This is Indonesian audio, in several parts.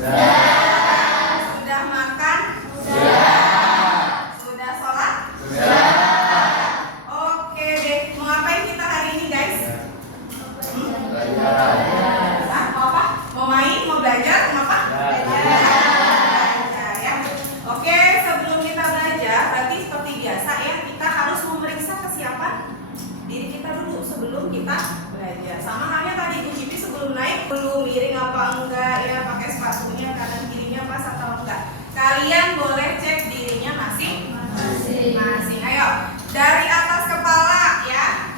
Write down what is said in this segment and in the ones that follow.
Sudah makan? Sudah sholat? Oke deh, mau ngapain kita hari ini guys? Mau apa? Mau main? Mau belajar? Mau apa? Belajar ya. Oke, sebelum kita belajar, berarti seperti biasa ya, kita harus memeriksa kesiapan diri kita dulu sebelum kita belajar. Sama halnya tadi Bu Cipi sebelum naik, dulu miring apa enggak ya, pakai sepatunya kanan kirinya pas atau enggak. Kalian boleh cek dirinya masing-masing. Ayo, dari atas kepala ya,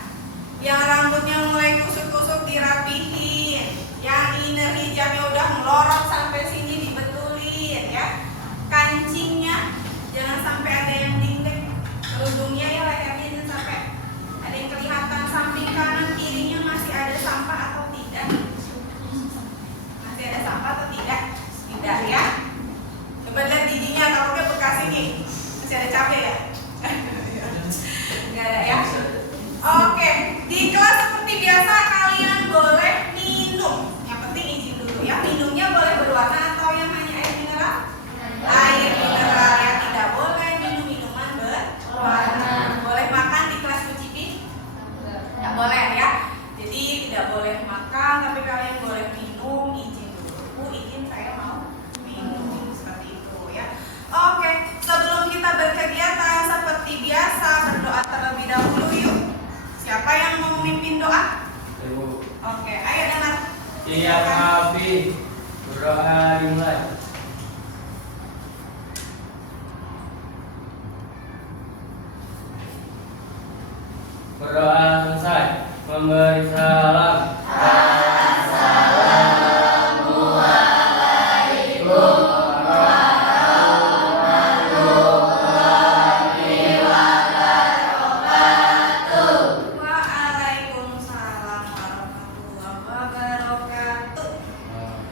yang rambutnya mulai kusut-kusut dirapihin, yang inner hijabnya udah melorot sampai sini dibetulin ya. Kancingnya jangan sampai ada yang dingdek, kerudungnya ya lehernya jangan sampai ada yang kelihatan. Samping kanan kirinya masih ada sampah atau tidak? Masih ada sampah atau tidak? Tidak ya. Coba lihat giginya, takutnya bekas ini masih ada cabai ya? Enggak ada ya. Oke, di kelas seperti biasa kalian boleh minum. Yang penting izin dulu ya. Minumnya boleh berwarna atau yang hanya air mineral? Air mineral ya. Tidak boleh minum minuman berwarna. Boleh makan di kelas Bu Cipi? Tidak boleh ya. Jadi tidak boleh makan, tapi kalian boleh minum. Izin dulu. Bu, izin saya mau minum seperti itu ya. Oke, sebelum kita berkegiatan seperti biasa berdoa terlebih dahulu yuk. Siapa yang mau memimpin doa? Ibu. Oke, ayo dengar. Iya, Abi. Berdoa dimulai. Berdoa selesai. Memberi salam. Waalaikumsalam warahmatullahi wabarakatuh.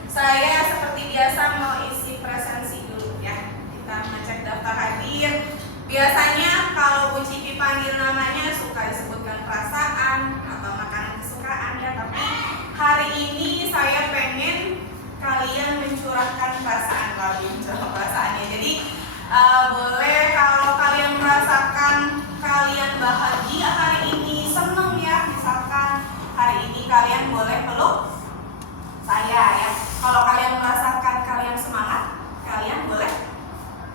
Saya seperti biasa mau isi presensi dulu ya. Kita ngecek daftar hadir. Biasanya kalau Bu Cipi panggil namanya suka disebutkan perasaan atau makanan kesukaan ya. Tapi hari ini saya pengen kalian mencurahkan perasaan perasaannya. Jadi boleh kalau kalian merasakan kalian bahagia hari ini, seneng ya, misalkan hari ini kalian boleh peluk saya ya. Kalau kalian merasakan kalian semangat, kalian boleh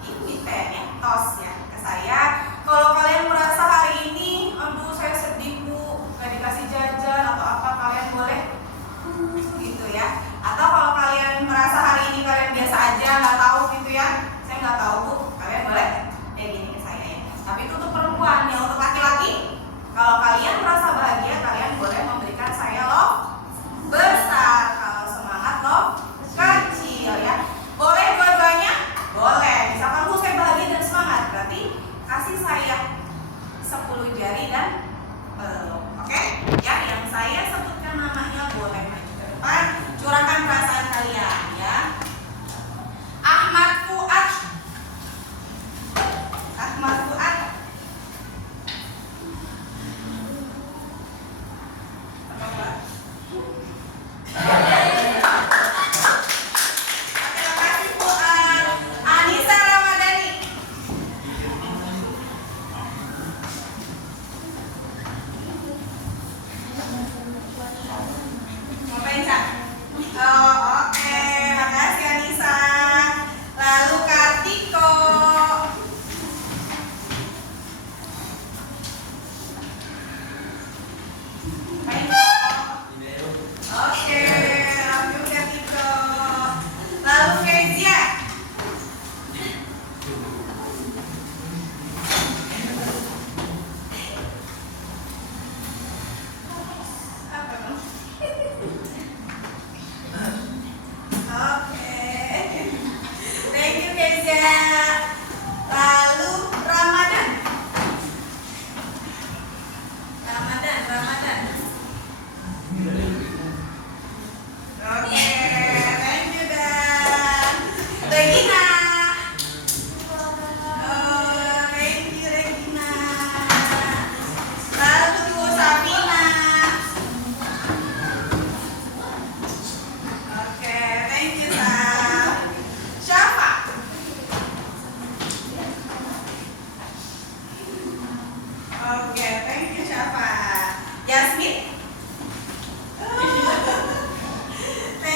invite ya, tos ya ke saya. Kalau kalian merasa hari ini, aduh saya sedih Bu, gak dikasih jajan atau apa, kalian boleh gitu ya. Atau kalau kalian merasa hari ini kalian biasa aja, nggak tahu gitu ya, saya nggak tahu Bu, kalian boleh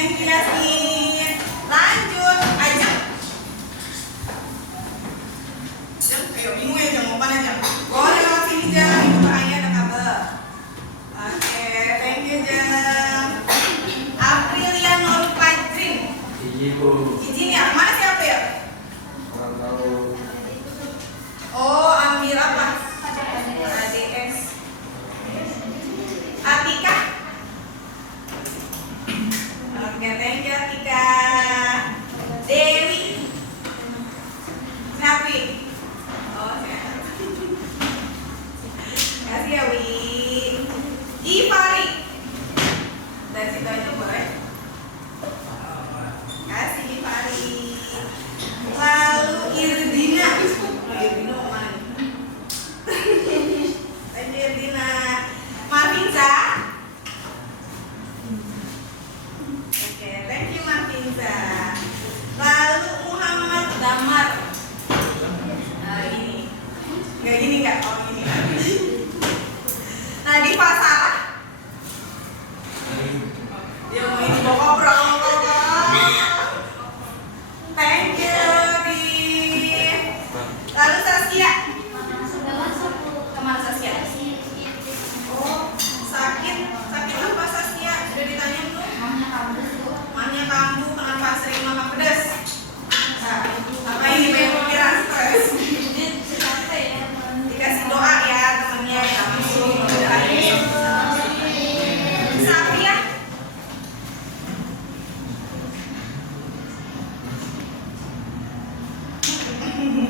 Thank you Yasmin. Lanjut, Ajeng. Jeng, ayo bingung ya Jeng, mau mana Jeng? Boleh lewat sini Jeng, itu kayaknya ada kabel. Oke, thank you Jeng. Aprilia Nur Fajrin. Bu. Izin ya, mana siapa ya? Kurang tahu. Oh, ambil apa? ADS. Atika. Oke, thank you Atika. Dewi. Siapa? Oh, siapa? Kasih ya Wi. Ivari. Dari situ aja boleh. Kasih Ivari. Lalu Irdina. Irdina mana? Thank you Irdina. Marvinza. Oke, thank you Marvinza. Lalu Muhammad Damar. Nah, ini. Enggak gini Kak, oh gini. Nah, di Sarah. Ya mau ini bawa berapa? Thank you di. Lalu Saskia. Kemana Saskia? Oh, sakit apa Saskia? Sudah ditanya belum? Mahnya kambuh, kenapa sering makan pedas? Nah, apa ini banyak pikiran stres? Dikasih doa ya temennya ya, langsung doain. Safia.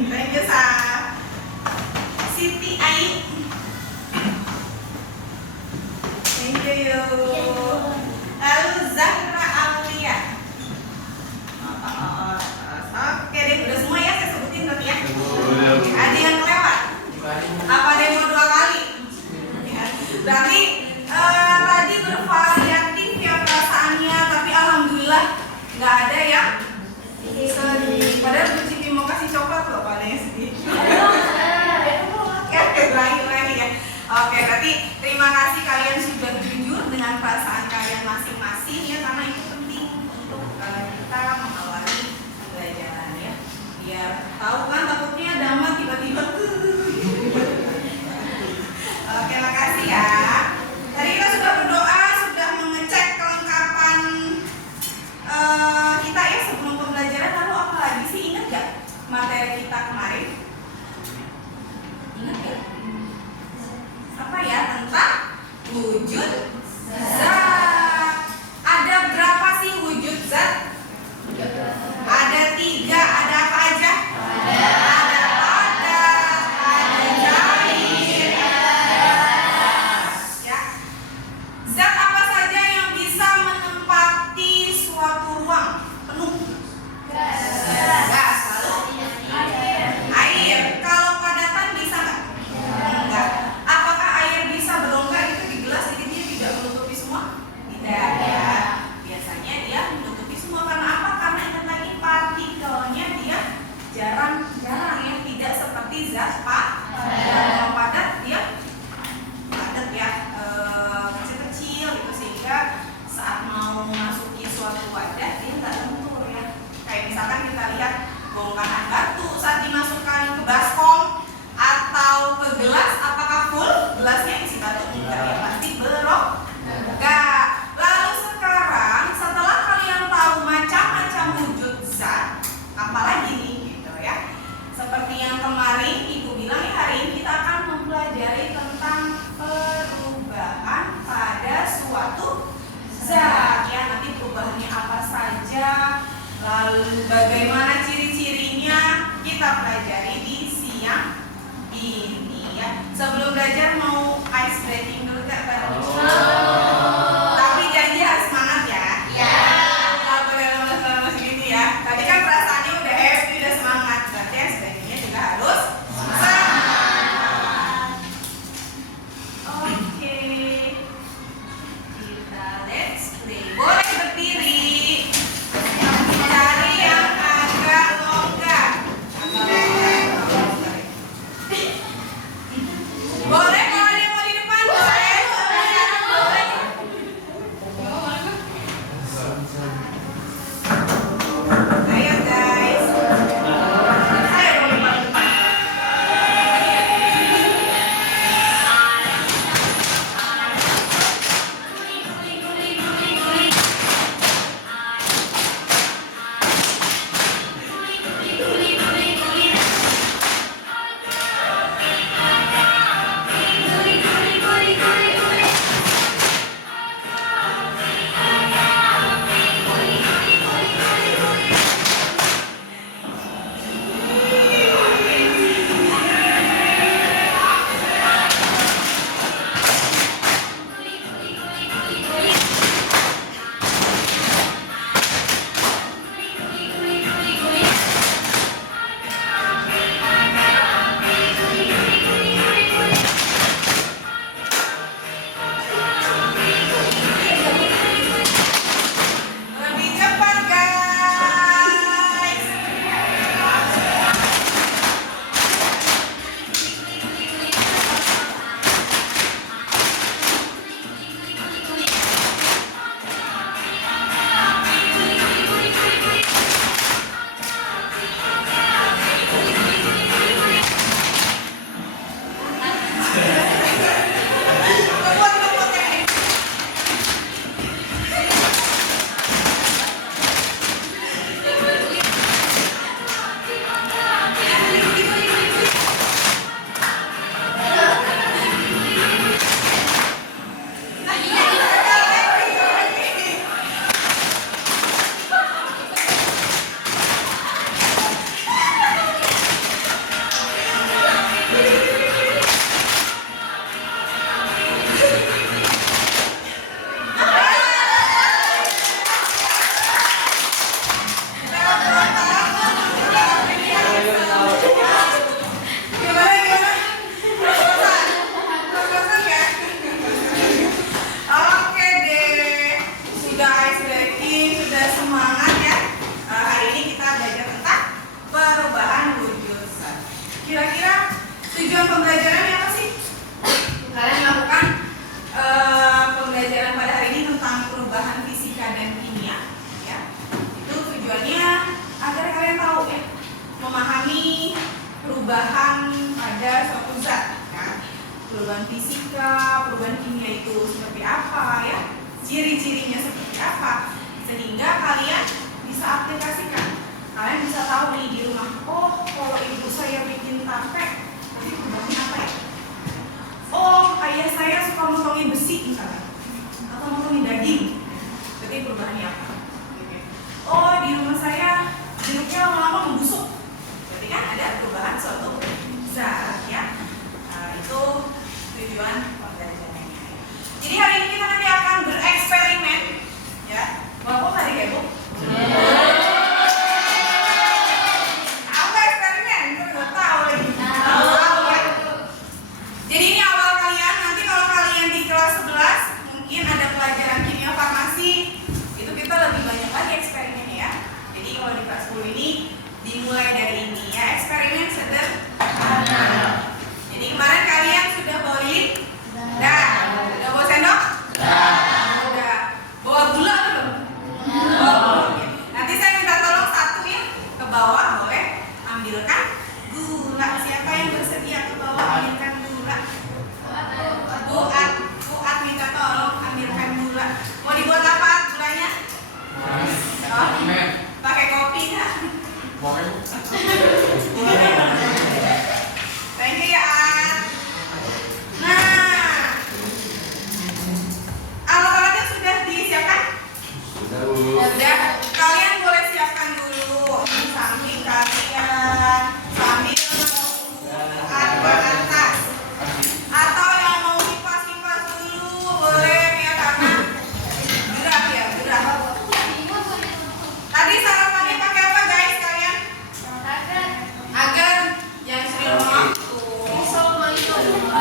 Thank you Sa. Siti Ayu. Thank you. Lalu Zahra Aulia. Oke deh, udah semua ya saya sebutin tadi ya. Ada yang kelewat? Apa ada yang mau 2 kali? Ya. Berarti tadi bervariatif ya perasaannya, tapi alhamdulillah nggak ada ya. Padahal Bu Cipi mau kasih coklat loh, padanya sedih. Ya, ulangi ya. Oke, berarti terima kasih kalian sudah jujur dengan perasaan kalian masing-masing ya, karena itu penting untuk kita mengawali pembelajaran ya. Biar tahu kan takutnya Dama tiba-tiba. Oke, makasih ya. Tadi kita sudah berdoa, sudah mengecek kelengkapan kita ya sebelum pembelajaran. Lalu apa lagi sih, ingat gak materi kita kemarin? Ingat gak? Apa ya, tentang wujud zat. Ada berapa sih wujud zat? Ada 3, ada apa aja? Ada padat, ada cair, ya. Zat apa saja yang bisa menempati suatu ruang penuh? Gas. Lalu air. Kalau padatan bisa nggak? Enggak. Apakah air bisa berlonggar itu di gelas, jadi dia tidak menutupi semua? Tidak ya. Biasanya dia menutupi semua, karena apa? Karena ingat lagi partikelnya dia jarang-jarang ya, tidak seperti zat kalau padat dia padat ya, kecil-kecil gitu, sehingga saat mau memasuki suatu wadah dia nggak lentur ya. Kayak misalkan kita lihat bongkahan batu saat dimasukkan ke baskom atau ke gelas, apakah full gelasnya isi batu? Enggak ya, pasti berongga. Lalu sekarang setelah kalian tahu macam-macam wujud zat, apalagi nih gitu ya. Seperti yang kemarin Ibu bilang ya, hari ini kita akan mempelajari tentang perubahan pada suatu zat ya. Nanti perubahannya apa saja, lalu bagaimana ciri-cirinya, kita pelajari di siang ini ya. Sebelum belajar mau ice breaking dulu Kak bareng. Tapi janji harus semangat ya. Iya. Nggak boleh lemes-lemes gini ya. Tadi kan perasaannya udah happy, udah semangat. Berarti ice breakingnya juga harus semangat. Oke. Kita let's play. Boleh berdiri. Cari yang agak longgar. Boleh kalau ada yang mau di depan, boleh. Ayo guys. Ayo dong, Pak. Lebih cepat guys. Ngebut ya. Gimana? Proposal ya? Oke deh. Sudah ice breaking, sudah semangat ya. Hari ini kita belajar tentang perubahan jurusan. Kira-kira tujuan pembelajarannya apa sih? Kalian melakukan pembelajaran pada hari ini tentang perubahan fisika dan kimia ya. Itu tujuannya agar kalian tahu ya, memahami perubahan pada suatu zat ya. Perubahan fisika, perubahan kimia itu seperti apa ya, ciri-cirinya seperti apa, sehingga kalian bisa aplikasikan. Kalian bisa tahu nih di rumah, oh kalau ibu saya bikin tape nanti perubahannya apa ya. Oh, ayah saya suka motongin besi misalnya, atau motongin daging, berarti perubahannya apa? Oh, di rumah saya jeruknya lama-lama membusuk, berarti kan ada perubahan suatu zat ya. Itu tujuan pembelajarannya. Jadi hari ini kita nanti akan bereksperimen ya. Walaupun tadi ya Bu. Apa eksperimen? Gue nggak tahu lagi. Tahu ya. Jadi ini awal kalian, nanti kalau kalian di kelas 11 mungkin ada pelajaran kimia farmasi, itu kita lebih banyak lagi eksperimennya ya. Jadi kalau di kelas 10 ini dimulai dari ini ya, eksperimen sederhana. Jadi kemarin kalian sudah bawa lilin? Sudah. Sudah bawa sendok? Sudah. Bawa gula belum? Bawa gula. Nanti saya minta tolong satu ya, ke bawah boleh ambilkan gula. Siapa yang bersedia ke bawah ambilkan gula? Buat minta tolong ambilkan gula. Mau dibuat apa gulanya? Oh, pakai kopi ya? Thank you ya An. Nah, alat-alatnya sudah disiapkan? Sudah. Kalian boleh siapkan dulu di samping kalian sambil menunggu ke atas. Atau yang mau kipas-kipas dulu boleh ya, karena gerah ya, gerah. Tadi sarapannya pakai apa guys kalian? Agar yang sering makan tuh.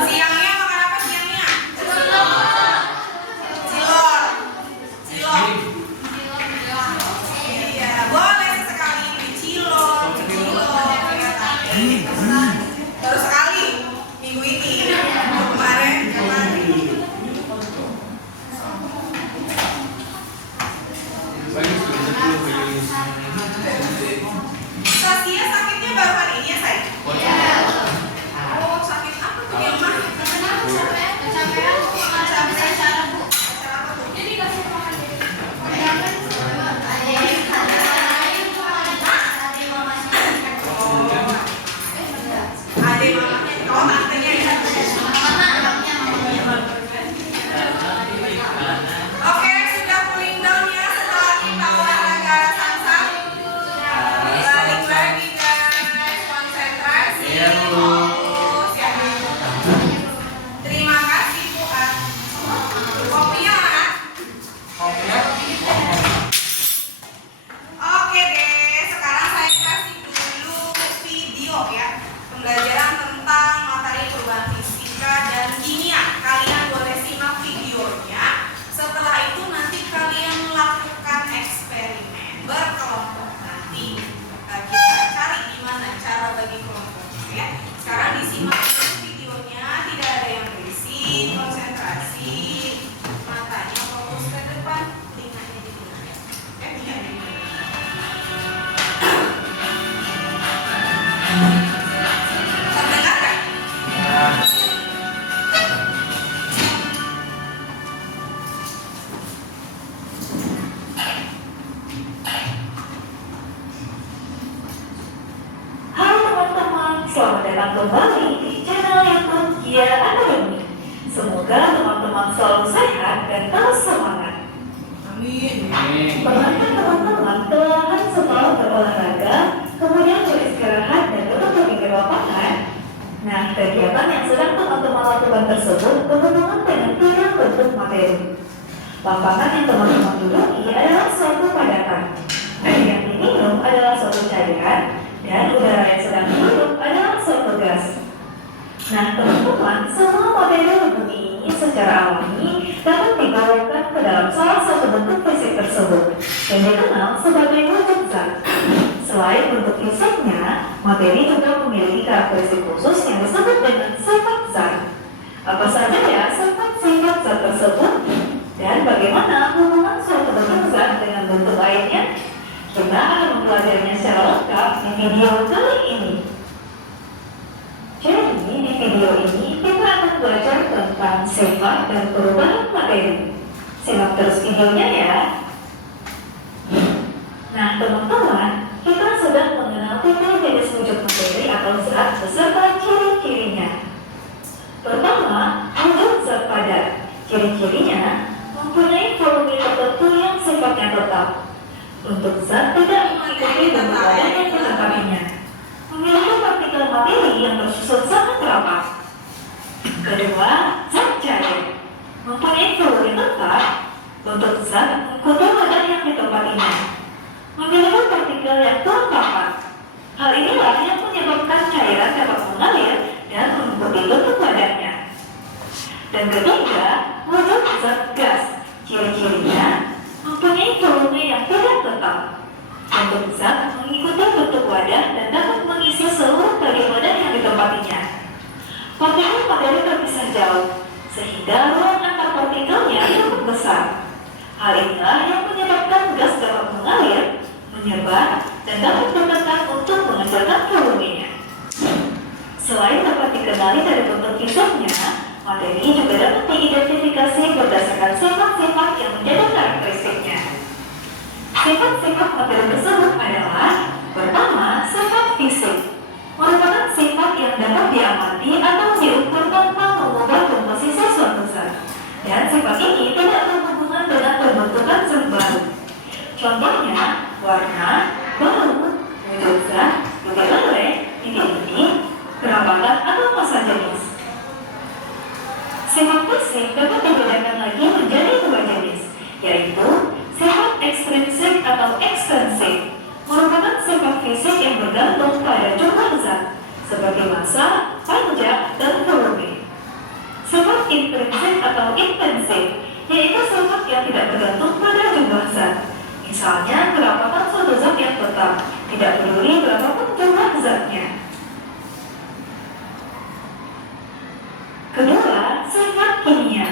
Siangnya makan apa siangnya? Cilor. Iya, boleh sekali cilor ya. Baru sekali minggu ini. Kemarin Saskia sakitnya baru hari ini ya, Say? Iya. Oh, sakit apa tuh yang mah? Kenapa sampai kecapean? Ada acara Bu. Acara apa tuh? Jadi kasih makan jadi. Adek mamanya, oh tantenya ya. Oke, sudah cooling down ya setelah kita olahraga sang-sang. Balik lagi guys, konsentrasi, fokus ya. Terima kasih Bu. Kopinya mana? Oke deh, sekarang saya kasih dulu video ya. Pembelajaran tentang materi perubahan fisika dan kimia. Kalian boleh simak videonya. Setelah itu nanti kalian melakukan eksperimen berkelompok. Nanti kita cari gimana cara bagi kelompoknya ya. Sekarang disimak dulu videonya, tidak ada yang berisik, konsentrasi, matanya fokus ke depan, telinganya di tengah ya. Iya, di tengah. Terdengar nggak? Halo teman-teman, selamat datang kembali di channel YouTube Kia Academy. Semoga teman-teman selalu sehat dan terus semangat. Amin. Pernahkah teman-teman kelelahan setelah berolahraga, kemudian beristirahat dan tetap berpikir lapangan? Nah, kegiatan yang sedang teman-teman lakukan tersebut berhubungan dengan tiga bentuk materi. Lapangan yang teman-teman duduki adalah suatu padatan. Air yang diminum adalah suatu cairan, dan udara yang sedang dihirup adalah suatu gas. Nah, teman-teman, semua materi di bumi ini secara alami dapat dibawakan ke dalam salah satu bentuk fisik tersebut yang dikenal sebagai wujud zat. Selain bentuk fisiknya, materi juga memiliki karakteristik khusus yang disebut dengan sifat zat. Apa saja ya sifat-sifat zat tersebut? Dan bagaimana hubungan suatu bentuk zat dengan bentuk lainnya? Kita akan mempelajarinya secara lengkap di video kali ini. Jadi, di video ini kita akan belajar tentang sifat dan perubahan materi. Simak terus videonya ya. Nah, teman-teman, kita sudah mengenal tiga jenis wujud materi atau zat beserta ciri-cirinya. Pertama, wujud zat padat. Ciri-cirinya mempunyai volume tertentu yang sifatnya tetap. Untuk zat tidak mengikuti bentuk badan yang ditempatinya. Memiliki partikel materi yang tersusun sangat rapat. Kedua, zat cair. Mempunyai volume tetap. Bentuk zat mengikuti badan yang ditempatinya. Memiliki partikel yang kurang rapat. Hal inilah yang menyebabkan cairan dapat mengalir dan mengikuti bentuk badannya. Dan ketiga, wujud zat gas. Ciri-cirinya mempunyai volume yang tidak tetap. Bentuk zat mengikuti bentuk wadah dan dapat mengisi seluruh bagian wadah yang ditempatinya. Partikel-partikel terpisah jauh, sehingga ruang antar partikelnya cukup besar. Hal inilah yang menyebabkan gas dapat mengalir, menyebar, dan dapat bertekan untuk mengecilkan volumenya. Selain dapat dikenali dari bentuk fisiknya, materi juga dapat diidentifikasi berdasarkan sifat-sifat yang menjadi karakteristiknya. Sifat-sifat materi tersebut adalah: pertama, sifat fisik, merupakan sifat yang dapat diamati atau diukur tanpa mengubah komposisi suatu zat. Dan sifat ini tidak berhubungan dengan pembentukan zat baru. Contohnya, warna, bau, wujud zat, juga leleh, titik-titik, kerapatan, atau massa jenis. Sifat fisik dapat dibedakan lagi menjadi dua jenis, yaitu sifat ekstrinsik atau ekstrinsik, merupakan sifat fisik yang bergantung pada jumlah zat, seperti massa, panjang, dan volume. Sifat intrinsik atau intensif, yaitu sifat yang tidak bergantung pada jumlah zat. Misalnya, kerapatan suatu zat yang tetap, tidak peduli berapapun jumlah zatnya. Kedua, sifat kimia,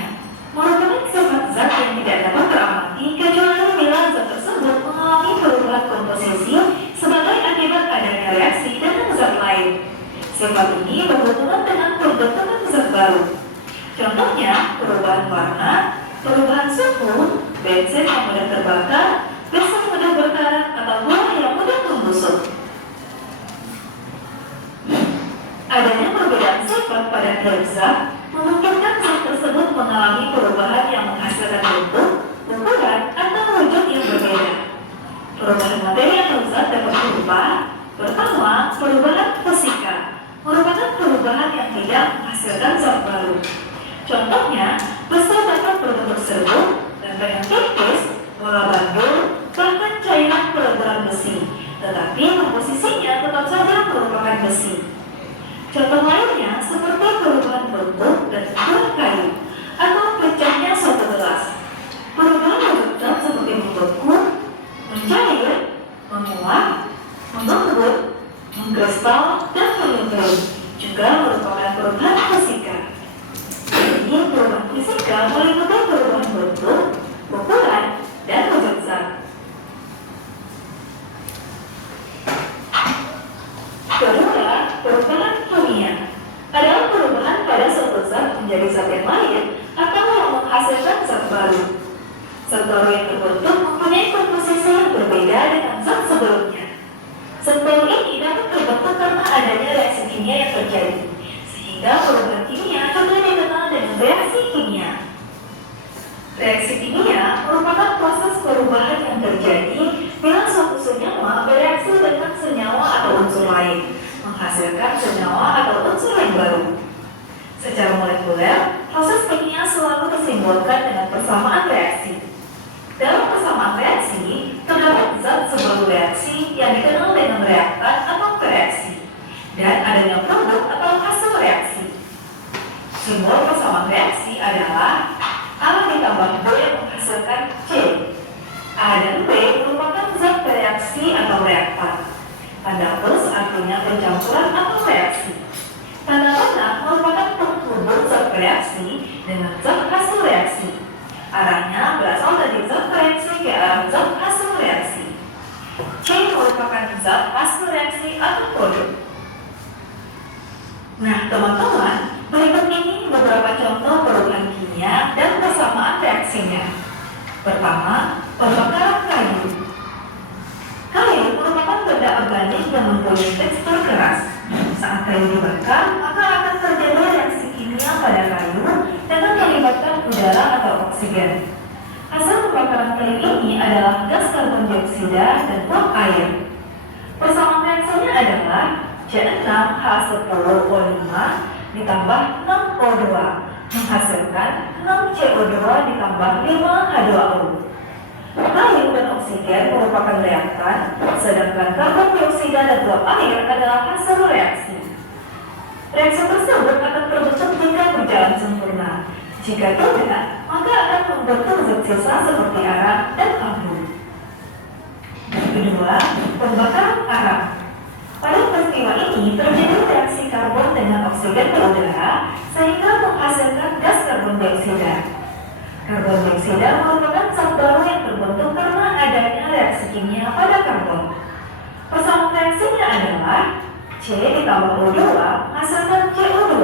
merupakan sifat zat yang tidak dapat teramati kecuali bila zat tersebut mengalami perubahan komposisi sebagai akibat adanya Sifat ini berhubungan dengan pembentukan zat baru. Contohnya, perubahan warna, perubahan suhu, bensin yang mudah terbakar, gas yang mudah berkarat, atau buah yang mudah membusuk. Adanya perbedaan sifat pada tiap zat memungkinkan zat tersebut mengalami perubahan yang menghasilkan bentuk, ukuran, atau wujud yang berbeda. Perubahan materi atau zat dapat berupa: pertama, perubahan fisika merupakan perubahan yang tidak menghasilkan zat baru. Contohnya, besi dapat berbentuk serbuk, lempeng yang tipis, bola bandul, bahkan cairan peleburan besi, tetapi komposisinya tetap saja merupakan besi. Contoh lainnya seperti perubahan bentuk dan ukuran kayu atau pecahnya suatu gelas. Perubahan wujud zat seperti membeku, mencair, menguap, mengembut, mengkristal, dan menyembur juga merupakan perubahan fisika. Jadi, perubahan fisika meliputi perubahan bentuk, ukuran, dan wujud zat. Kedua, perubahan kimia adalah perubahan pada suatu zat menjadi zat yang lain atau yang menghasilkan zat baru. Zat baru yang terbentuk mempunyai komposisi yang berbeda dengan zat sebelumnya. Zat baru ini dapat terbentuk karena adanya reaksi kimia yang terjadi, sehingga perubahan kimia juga dikenal dengan reaksi kimia. Reaksi kimia merupakan proses perubahan yang terjadi bila suatu senyawa bereaksi dengan senyawa atau unsur lain, menghasilkan senyawa atau unsur yang baru. Secara molekuler, proses kimia selalu disimbolkan dengan persamaan reaksi. Dalam persamaan reaksi, terdapat zat sebelum reaksi yang dikenal dengan reaktan atau bereaksi, dan adanya produk atau hasil reaksi. Simbol persamaan reaksi adalah A ditambah B yang menghasilkan C. A dan B merupakan zat bereaksi atau reaktan. Tanda plus artinya pencampuran atau reaksi. Tanda panah merupakan penghubung zat bereaksi dengan zat hasil reaksi. Arahnya berasal dari zat bereaksi ke arah zat hasil reaksi. C merupakan zat hasil reaksi atau produk. Nah, teman-teman, berikut ini beberapa contoh perubahan kimia dan persamaan reaksinya. Pertama, pembakaran kayu. Kayu merupakan benda organik yang mempunyai tekstur keras. Saat kayu dibakar, maka akan terjadi reaksi kimia pada kayu dengan melibatkan udara atau oksigen. Hasil pembakaran kayu ini adalah gas karbon dioksida dan uap air. Persamaan reaksinya adalah C6H10O5 ditambah 6O2 menghasilkan 6CO2 ditambah 5H2O. Kayu dan oksigen merupakan reaktan, sedangkan karbon dioksida dan uap air adalah hasil reaksi. Reaksi tersebut akan terbentuk jika berjalan sempurna. Jika tidak, maka akan membentuk zat sisa seperti arang dan abu. Kedua, pembakaran arang. Pada peristiwa ini terjadi reaksi karbon dengan oksigen ke udara sehingga menghasilkan gas karbon dioksida. Karbon dioksida merupakan zat baru yang terbentuk karena adanya reaksi kimia pada karbon. Persamaan reaksinya adalah C ditambah O2 menghasilkan CO2.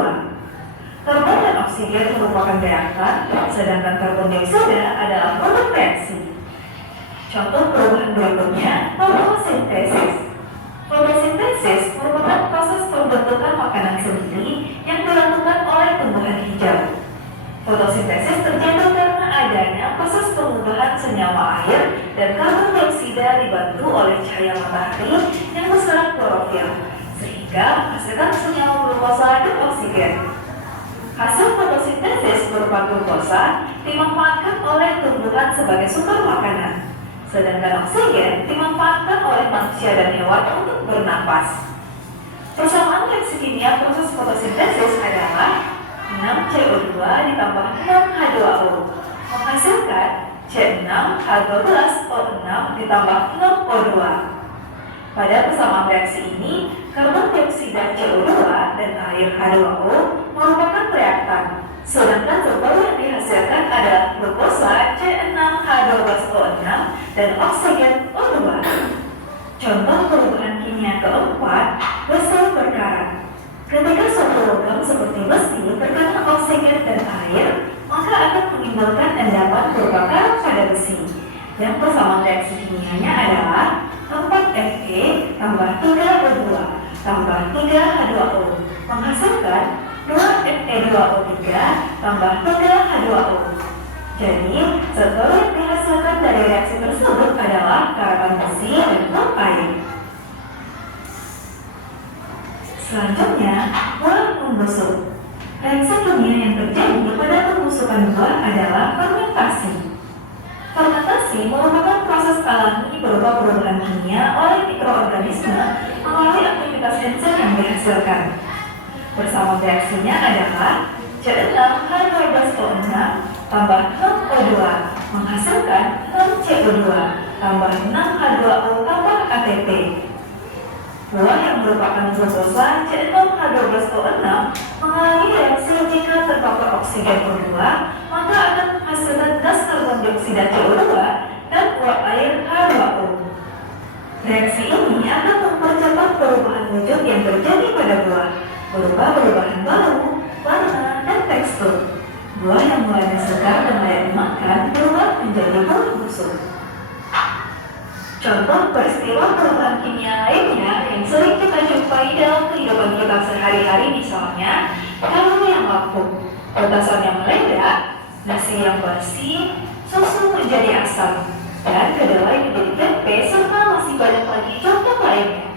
Karbon dan oksigen merupakan reaktan, sedangkan karbon dioksida adalah produk reaksi. Contoh perubahan berikutnya, fotosintesis. Fotosintesis merupakan proses pembentukan makanan sendiri yang dilakukan oleh tumbuhan hijau. Fotosintesis terjadi karena adanya proses pengubahan senyawa air dan karbon dioksida dibantu oleh cahaya matahari yang berserat klorofil, sehingga menghasilkan senyawa glukosa dan oksigen. Hasil fotosintesis berupa glukosa dimanfaatkan oleh tumbuhan sebagai sumber makanan, sedangkan oksigen dimanfaatkan oleh manusia dan hewan untuk bernapas. Persamaan reaksi kimia proses fotosintesis adalah 6CO2 ditambah 6H2O menghasilkan C6H12O6 ditambah 6O2. Pada persamaan reaksi ini, karbon dioksida CO2 dan air H2O merupakan reaktan, sedangkan zat baru yang dihasilkan adalah glukosa C6H12O6 dan oksigen O2. Contoh perubahan kimia keempat, besi berkarat. Ketika suatu logam seperti besi terkena oksigen dan air, maka akan menimbulkan endapan berupa karat pada besi. Dan persamaan reaksi kimianya adalah 4Fe tambah 3O2 tambah 3H2O menghasilkan 2Fe2O3 tambah 3H2O. Jadi, zat baru yang dihasilkan dari reaksi tersebut adalah karatan besi dan uap air. Selanjutnya, buah membusuk. Reaksi kimia yang terjadi pada pembusukan buah adalah fermentasi. Fermentasi merupakan proses alami berupa perubahan kimia oleh mikroorganisme melalui aktivitas enzim yang dihasilkan. Bersama reaksinya adalah C6H12O6 tambah 6O2 menghasilkan 6CO2 tambah 6H2O tambah ATP. Buah yang merupakan glukosa C6H12O6 mengalami reaksi jika terpapar oksigen O2, maka akan menghasilkan gas karbon dioksida CO2 dan uap air H2O. Reaksi ini akan mempercepat perubahan wujud yang terjadi pada buah, berupa perubahan bau, warna, dan tekstur. Buah yang mulai segar dan layak dimakan berubah menjadi buah busuk. Contoh peristiwa perubahan kimia lainnya yang sering kita jumpai dalam kehidupan kita sehari-hari misalnya kaldu yang lapuk, petasan yang meledak, nasi yang basi, susu menjadi asam, dan kedelai menjadi tempe, serta masih banyak lagi contoh lainnya.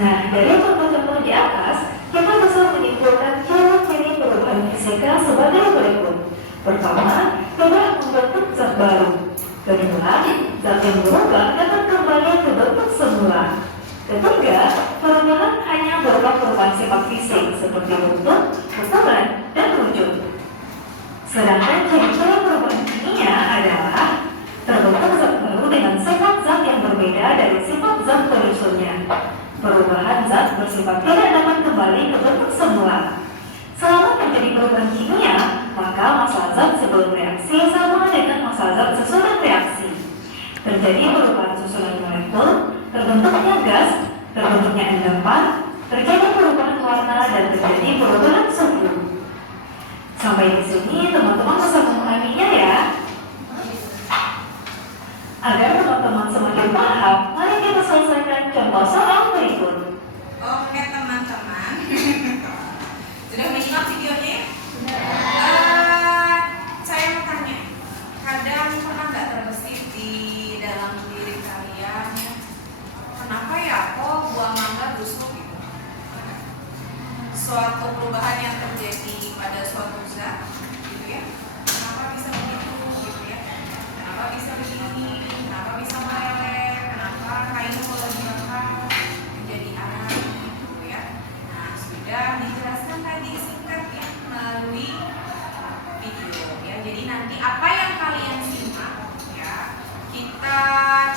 Nah, dari contoh-contoh di atas, kita bisa menyimpulkan ciri-ciri perubahan fisika sebagai berikut. Pertama, tidak membentuk zat baru. Kedua, zat yang berubah dapat kembali ke bentuk semula. Ketiga, perubahan hanya berupa perubahan sifat fisik seperti bentuk, ukuran, dan wujud. Sedangkan ciri-ciri perubahan kimia adalah terbentuk zat baru dengan sifat zat yang berbeda dari sifat zat penyusunnya. Perubahan zat bersifat tidak dapat kembali ke bentuk semula. Selama terjadi perubahan kimia, maka massa zat sebelum reaksi sama dengan massa zat sesudah reaksi. Terjadi perubahan susunan molekul, terbentuknya gas, terbentuknya endapan, terjadi perubahan warna, dan terjadi perubahan suhu. Sampai di sini teman-teman bisa memahaminya ya. Agar teman-teman semakin paham, mari kita selesaikan contoh soal berikut. Oke teman-teman, sudah menyimak videonya? Saya mau tanya, kadang pernah nggak terbesit di dalam diri kalian, kenapa ya kok buah mangga busuk gitu? Suatu perubahan yang terjadi pada suatu zat, gitu ya? Kenapa bisa begitu, gitu ya? Kenapa bisa begini? Kenapa bisa meleleh? Kenapa kain kalau dibakar menjadi arang, gitu ya? Nah, sudah dijelaskan tadi singkat ya melalui video ya. Jadi nanti apa yang kalian simak ya, kita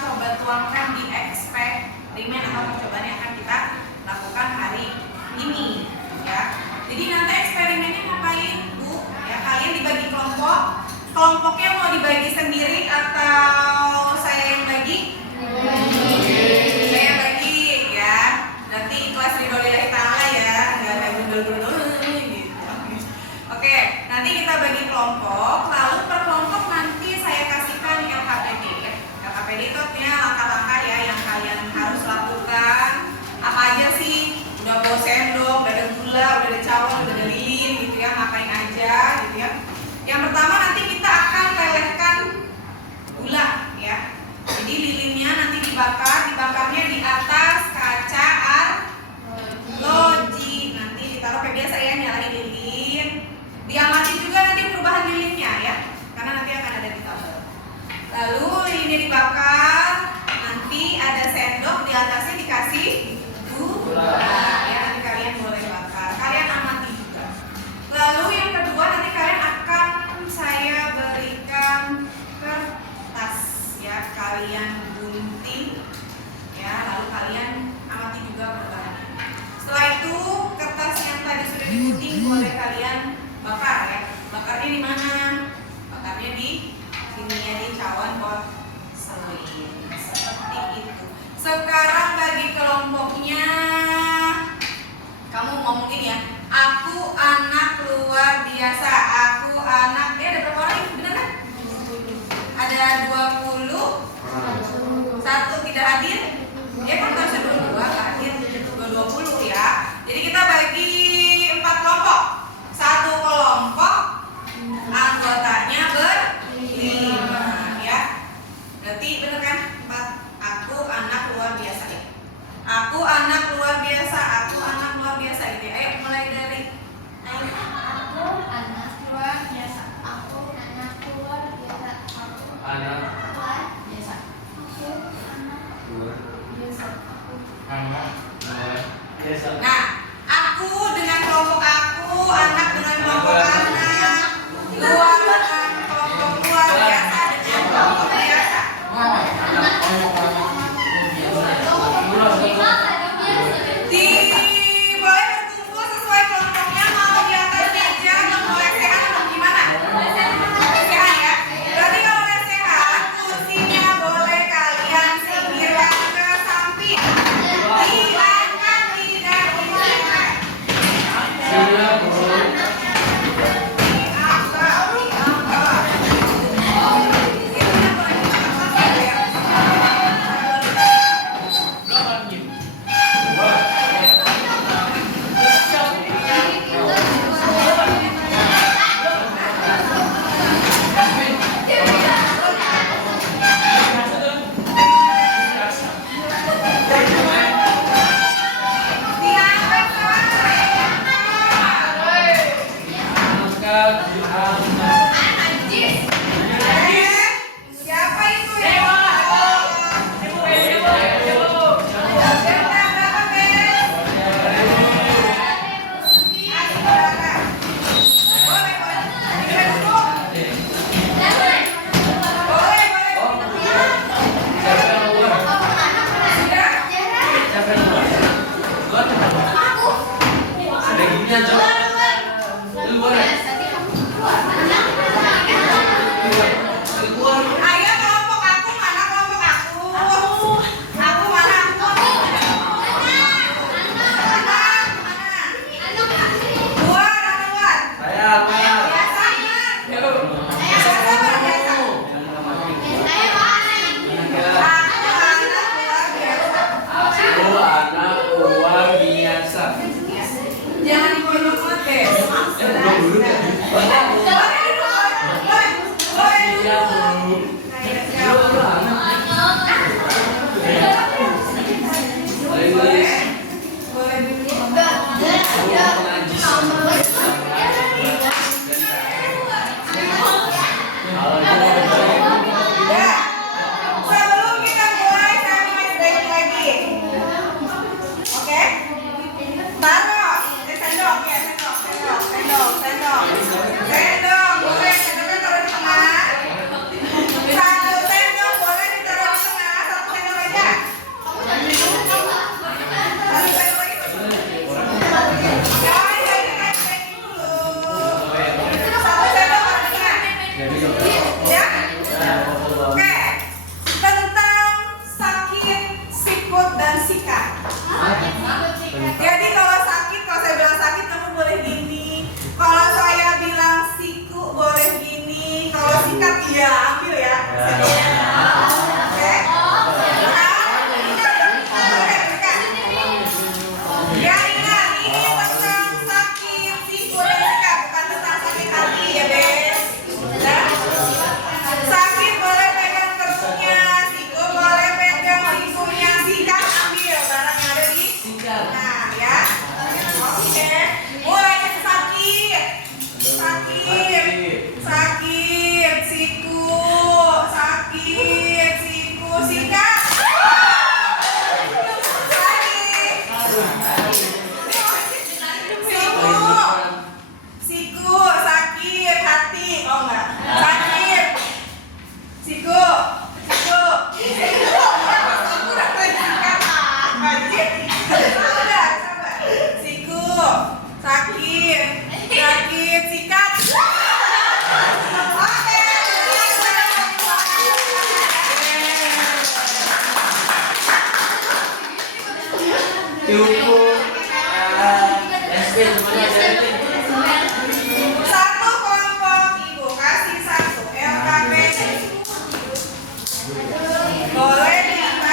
coba tuangkan di eksperimen atau percobaan yang akan kita lakukan hari ini ya. Jadi nanti eksperimennya ngapain Bu? Ya, kalian dibagi kelompok. Kelompoknya mau dibagi sendiri atau saya yang bagi? Saya yang bagi ya. Nanti ikhlas ridholillahi ta'ala ya. Enggak ada gundul-gundul gitu. Oke, nanti kita bagi kelompok. Lalu per kelompok nanti saya kasihkan LKPD ya. LKPD itu artinya langkah-langkah ya yang kalian harus lakukan. Apa aja sih? Udah bawa sendok, udah ada gula, udah ada cawan, udah ada lilin gitu ya. Ngapain aja gitu ya. Yang pertama nanti kita akan lelehkan gula ya. Jadi lilinnya nanti dibakarnya di atas kaca arloji. Nanti ditaruh kayak biasa ya, nyalain lilin. Diamati juga nanti perubahan lilinnya ya, karena nanti akan ada di tabel. Lalu lilinnya dibakar, nanti ada sendok di atasnya dikasih gula ya. Nanti kalian boleh bakar, kalian amati juga. Lalu yang kedua nanti kalian akan saya berikan kertas ya, kalian gunting ya, lalu kalian amati juga perubahannya. Setelah itu kertas yang tadi sudah digunting boleh kalian bakar ya. Bakarnya di mana? Bakarnya di sini ya, di cawan porselin seperti itu. Sekarang bagi kelompoknya 1 tidak hadir. Dia kan harusnya 22 nggak hadir, 20 ya. Jadi kita bagi 4 kelompok. 1 kelompok anggotanya ber-5 ya. Berarti bener kan? 4. Aku anak luar biasa ya. Aku anak luar biasa. Aku anak luar biasa gitu ya. Ayo mulai dari Aku anak luar biasa. Aku anak luar biasa. Aku Anak luar biasa. Aku dua biasa. anak biasa. Nah, aku dengan kelompok aku, anak dengan kelompok anak, luar dengan kelompok luar biasa dengan kelompok biasa. Boleh berkumpul sesuai kelompoknya, mau di atas meja, mau lesehan atau gimana? Lesehan ya. Berarti kalau lesehan, kursinya boleh kalian singkirkan ke samping. Diangkat tidak diangkat. Siapa itu ya? Ayo kelompok aku mana kelompok aku? Aku mana? Luar. Saya Biasa. Biasa berbiasa. Aku anak luar biasa. anak luar biasa. Jangan dipeluk deh. Belum dulu kan? Boleh. Iya, Bu. Dulu anak. Boleh. Boleh dulu. Ya. Sebelum kita mulai, saya mau baik lagi. Oke? Taruh. Sendok ya, sendok. Sendok boleh, sendoknya taruh di tengah. 1 sendok boleh ditaruh di tengah, 1 sendok aja. 1 sendok lagi. Guys, saya kasih dulu. 1 sendok taruh di tengah. Ya? Oke. Tentang sakit, sikut, dan sikat. Jadi kalau sakit, kalau saya bilang sakit kamu boleh gini. Kalau saya bilang siku boleh gini. Kalau sikat iya ambil ya. Oke. Ya ingat ini tentang sakit, siku dan sikat, bukan tentang sakit hati ya Bes. Ya. Sakit boleh pegang perutnya, siku boleh pegang sikunya, sikat ambil barang yang ada di nah ya. Oke. Mulai sakit. Sakit, siku, sikat. Siku, sakit, hati. Oh enggak. Sakit. Siku. Siku, sakit, sikat. Cukup. SP semuanya jadi. Satu kelompok ibu kasih 1 LKP. Boleh 5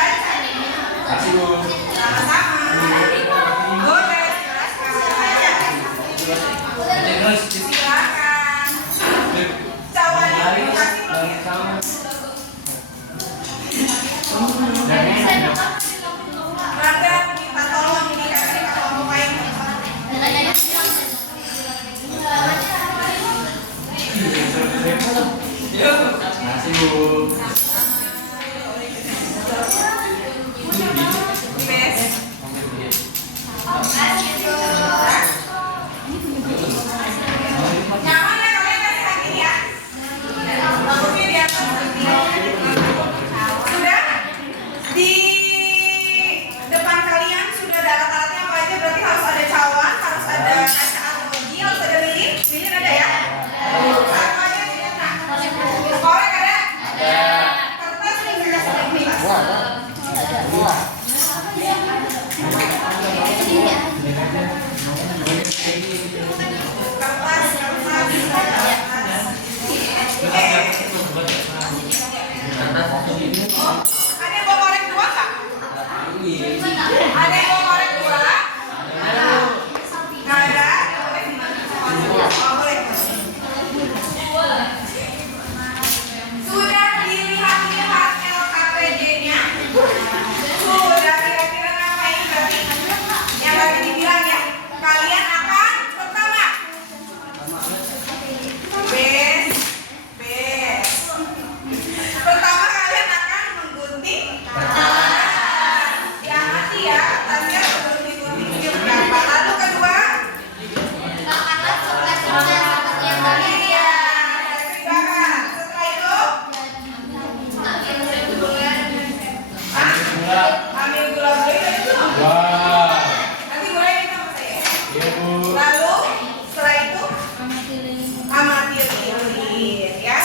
Kertas. Ada yang mau korek dua nggak? Ada yang mau korek dua? Nggak ada? Oh, boleh. Sudah dilihat-lihat LKPD-nya? Sudah kira-kira ngapain berarti? Yang tadi dibilang ya, kalian akan pertama pertama kalian akan menggunting tas. Hati-hati ya, tasnya sebelum digunting berapa. Lalu kedua, iya, kasih bahan. Setelah itu, ambil gula beri itu. Nanti mulai kita sama saya. Lalu setelah itu amati lilin ya.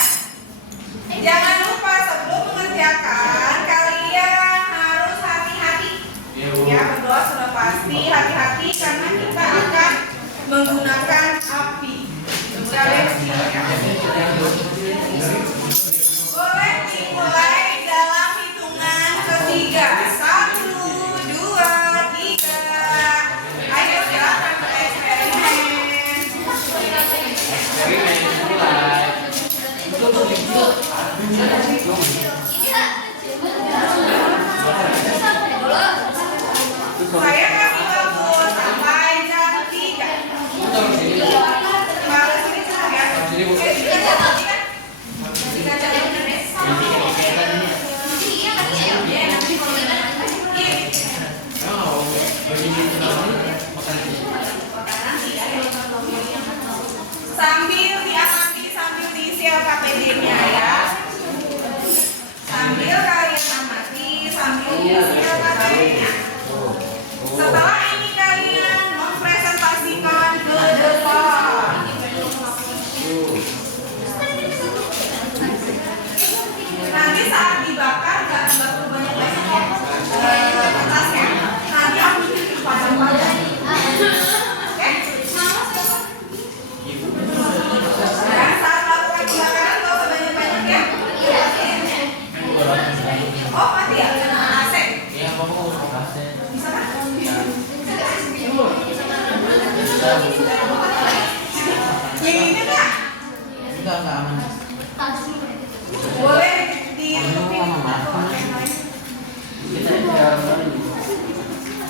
Jangan lupa sebelum mengerjakan kalian harus hati-hati. Ya, berdoa sudah pasti hati-hati karena kita akan menggunakan api. Kalian siap? Boleh dimulai dalam hitungan ketiga. 1, 2, 3. Ayo silakan bereksperimen. Saya kasih waktu sampai jam 3. Malah sini cepat ya. Oke, 3 jam lagi kan? 3 jam lagi bener ya? Sambil diamati, sambil diisi LKPD-nya ya. Sambil kalian amati, sambil diisi LKPD-nya. Setelah ini kalian mempresentasikan ke depan. Nanti saat dibakar nggak perlu banyak-banyak ya kertasnya. Nanti aku pasang-pasang. Oke? Dan saat melakukan pembakaran nggak usah banyak-banyak ya. Oh mati ya? AC? Bisa kan? Lilinnya nggak? Enggak aman. Boleh ditutupin.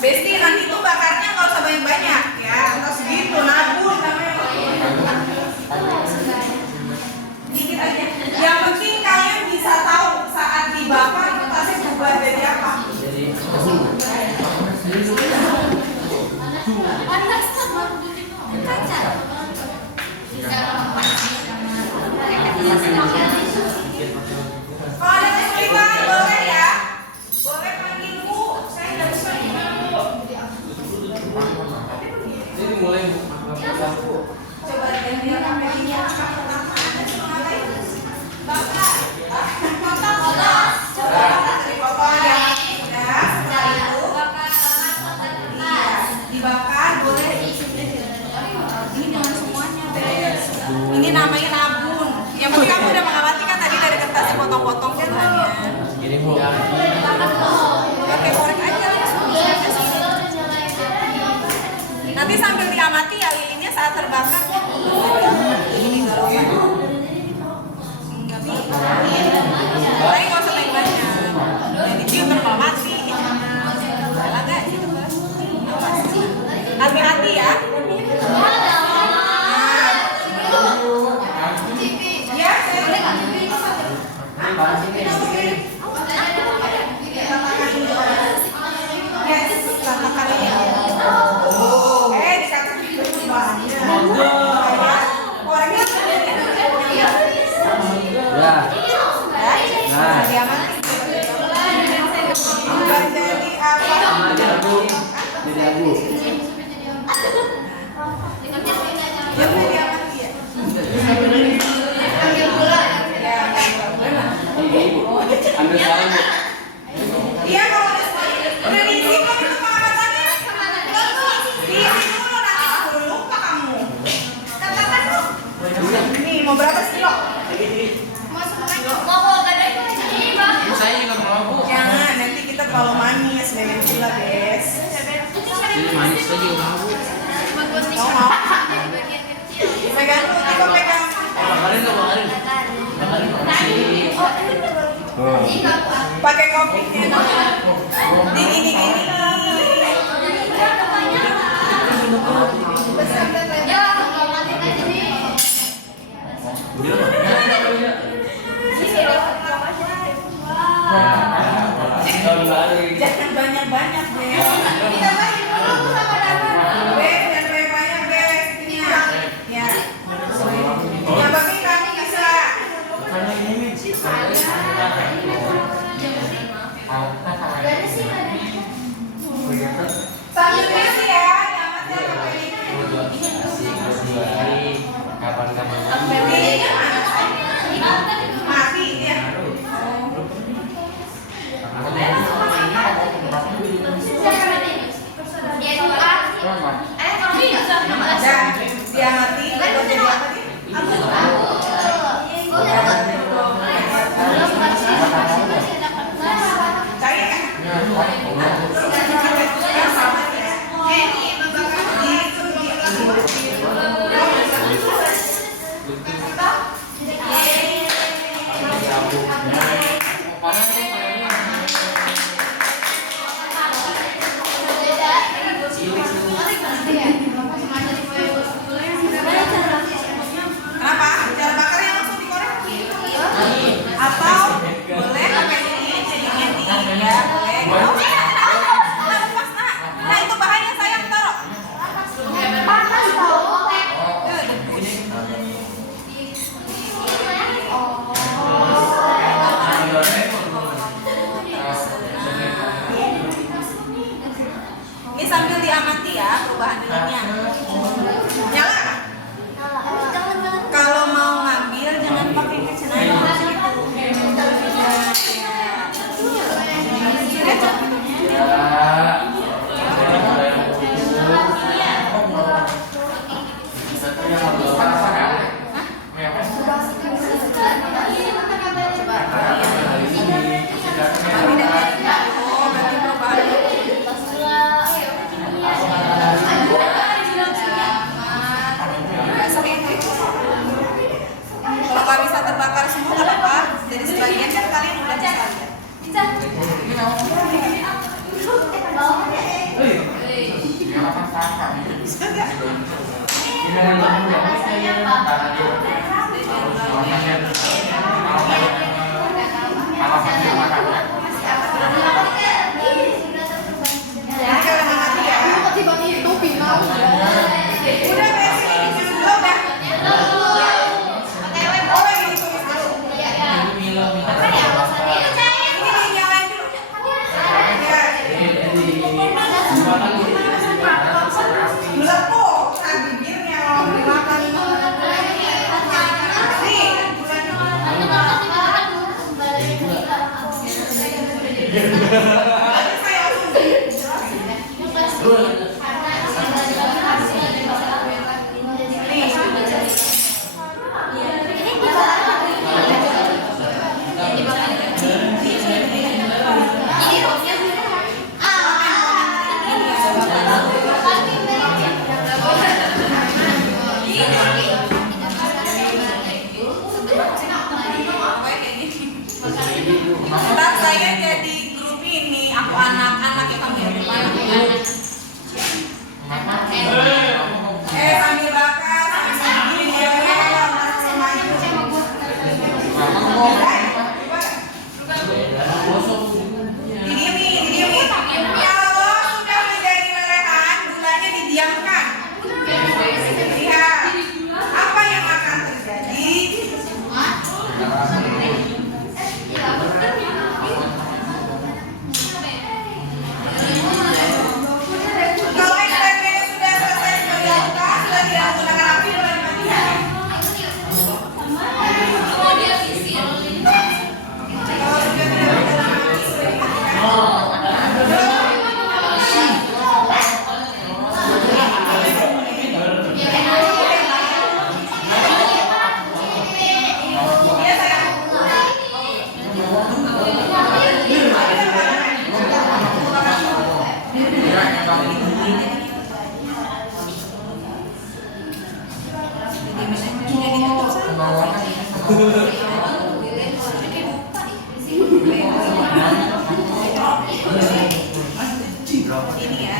Besti nanti tuh bakarnya nggak usah banyak-banyak ya, atau segitu nabur namanya. Dikit aja. Yang penting kalian bisa tahu saat dibakar itu tasnya berubah jadi apa. Kalau ada kesulitan boleh ya, boleh panggil Bu. Saya nggak bisa Bu. Ini mulai Coba ganti kameranya. Pertama Anda suruh ngapain? Bakar. Potong. Dipotong ya. Nah, setelah itu iya, dibakar boleh. Ini jangan semuanya beres. Ini namanya nabun. Yang penting kamu udah mengamati kan tadi dari kertasnya potong-potong semuanya. Ini Bu. Oke, korek aja langsung. Nanti sambil diamati ya lilinnya saat terbakar. Ini nggak lupa. Nggak bisa. Tapi nggak usah banyak-banyak. Jadi dicium terus mati. Salah nggak sih? Hati-hati ya. Ya, Ambil salam Bu. Iya, kalau ada semuanya manis, bebek gula, guys. Ini manis aja mau. Kau mau? Pegang dulu, Tiko pegang. Bakarin nggak bakarin? Bakarin sih. Pakai kopinya. Dingin. Jangan banyak-banyak, guys. Kita bagi dulu sama Dana. Guys, jangan banyak-banyak, guys. Ini ya. Ya, bagi kami bisa. Sambil kasih ya, jangan pakai ini. Kapan-kapan. Mati dia. Dan dia mati, kalau jadi apa nih? Cair kan? Sama ya. Ini membakar gitu. Kenapa? Cara bakarnya langsung digoreng? Atau boleh pakai ini jadinya nih ya, boleh. Oke, lepas nah itu bahaya sayang taruh. Panas tau. Ini sambil diamati ya perubahan nilainya. Nyala? Kalau mau ngambil jangan pakai kecil. Kalau nggak bisa terbakar semua nggak apa-apa. Jadi sebagian kan kalian udah bisa lihat. Jadi kalau mau mati ya. Udah Messi, lo udah. Oh ini tulis dulu. Ini dinyalain dulu. Melepuh kan bibirnya kalau dimakan. Nih, nanti saya langsung ntar saya jadi grup ini, aku Ini ya.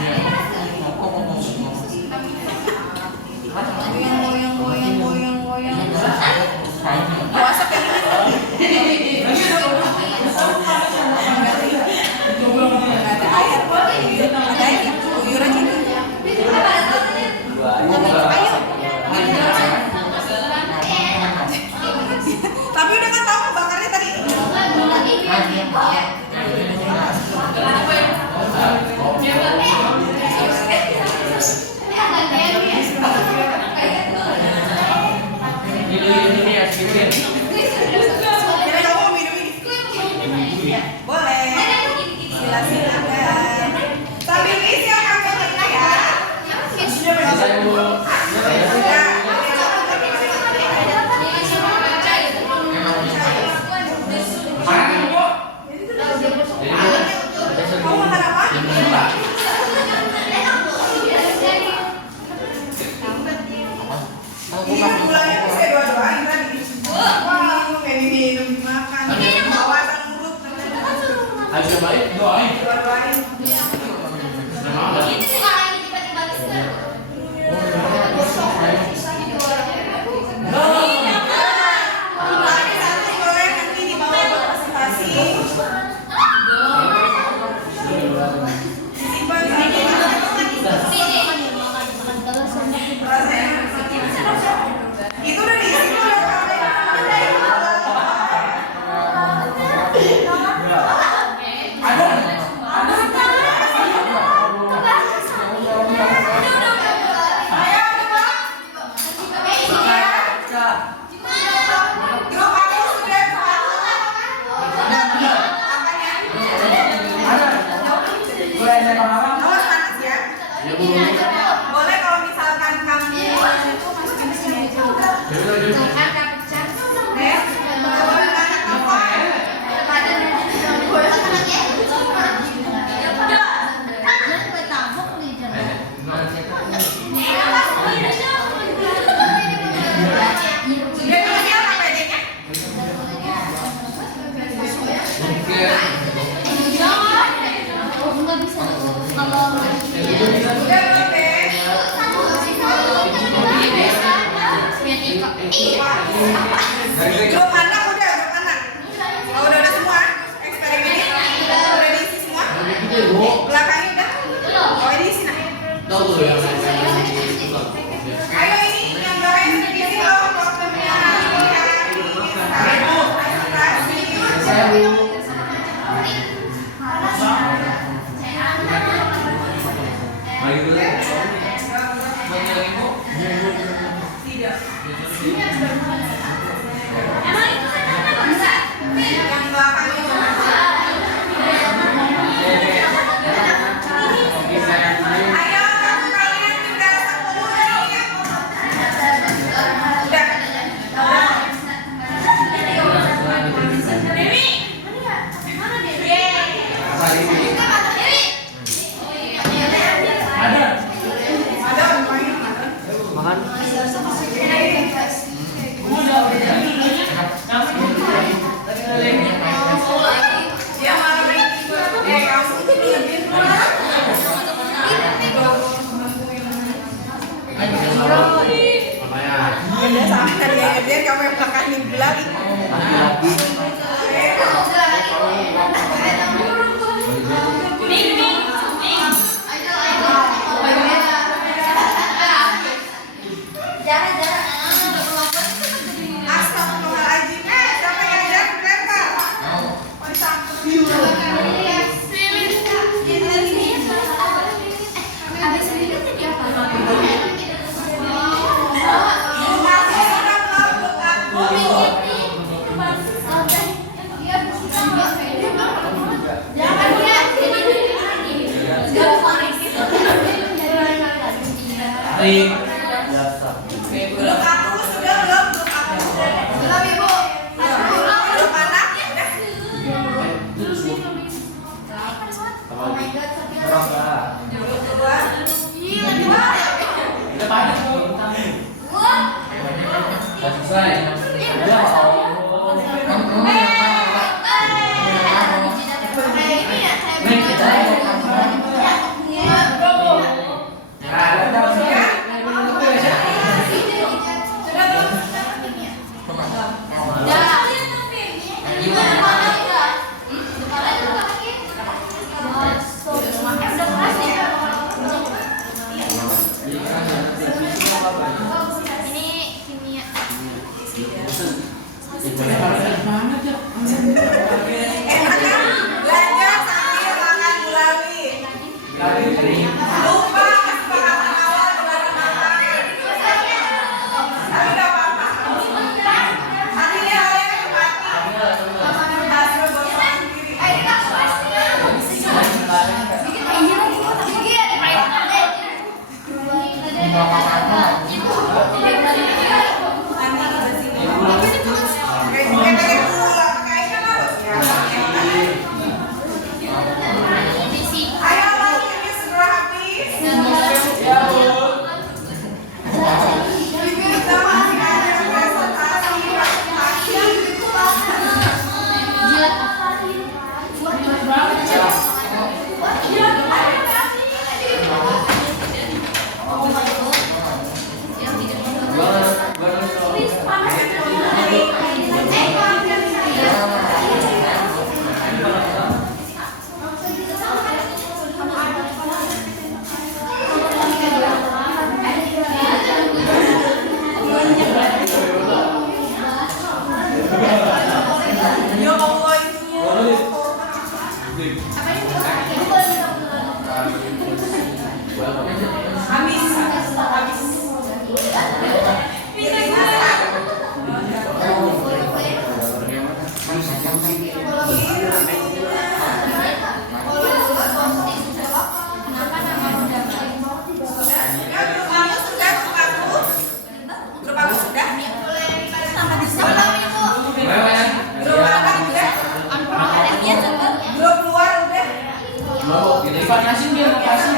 Goyang. WhatsApp yang ini. Ada air kok. Ada air. Guyur aja ini. Ayo. Tapi udah kan tahu bakarnya tadi. Jadi kamu mau minum ini? Boleh. Silakan. Sambil isi akan kita ya. Kamu makan apa? Ini kan gulanya bisa dua-duain tadi. Wah, minum makan. Awasan mulut. Ayo baik, doain. Dua-duain. Lagi satu boleh nanti dibawa buat presentasi. Disimpan sini. Itu udah diisi belum? Grup aku sudah awas panas ya. Boleh kalau misalkan kamu itu masukin ke sini aja. Bawa anak apa? Bedanya apa bedanya? Udah belum deh? Grup anak udah, grup anak. Oh, udah semua eksperimen ini? Udah diisi semua? Belakangnya udah? Oh, ini diisi nah. Ayo ini yang belakangnya udah diisi loh. Waktunya presentasi. Tidak. Yang belakangnya. Ayo kamu kalian udah 10 nih. Udah. Dewi. Mana Dewi? Ada lumayan. Makan. Dia malah kamu lebih udah sampai dia kamu yang belakang nih lagi. Astagfirullahaladzim. Siapa yang ada lempar? Oh, disamping. Belum aku sudah belum aku belum ibu. Belum anak udah. Dua. Udah panas tuh. Udah selesai. Udah. Lupa kesepakatan awal dengan makan. Tapi nggak apa-apa. Akhirnya oleh ketepati. Hasil bosan sendiri. Ayo waktunya segera habis. Kita masih ada presentasi. Ya Allah itu. Habis. Dipanasin dia makasih.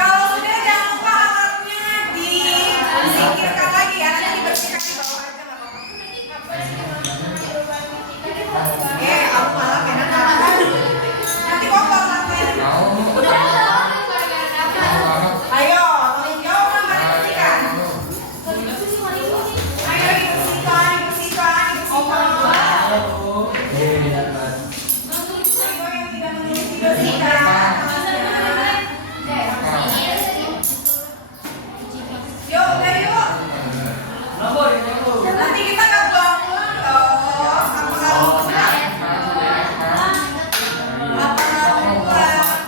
Kalau sudah jangan lupa alatnya disingkirkan lagi ya, nanti dibersihkan di bawah aja nggak apa-apa. Aku malah kena nanti kotor lantainya. Ayo, tolong jawab lah, mari bersihkan. Ayo dibersihkan. Ayo yang tidak menulis dibersihkan. Yuk, udah yuk. Nanti kita nggak pulang-pulang dong. Apa kalau pulang? Apa kalau pulang?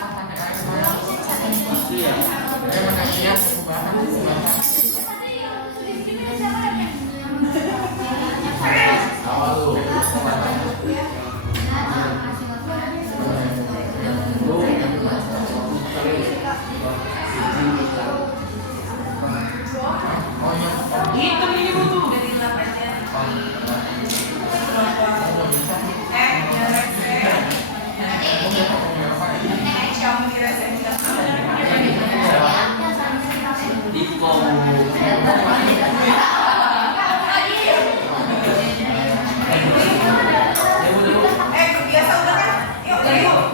Biasa udah kan? Yuk, udah yuk.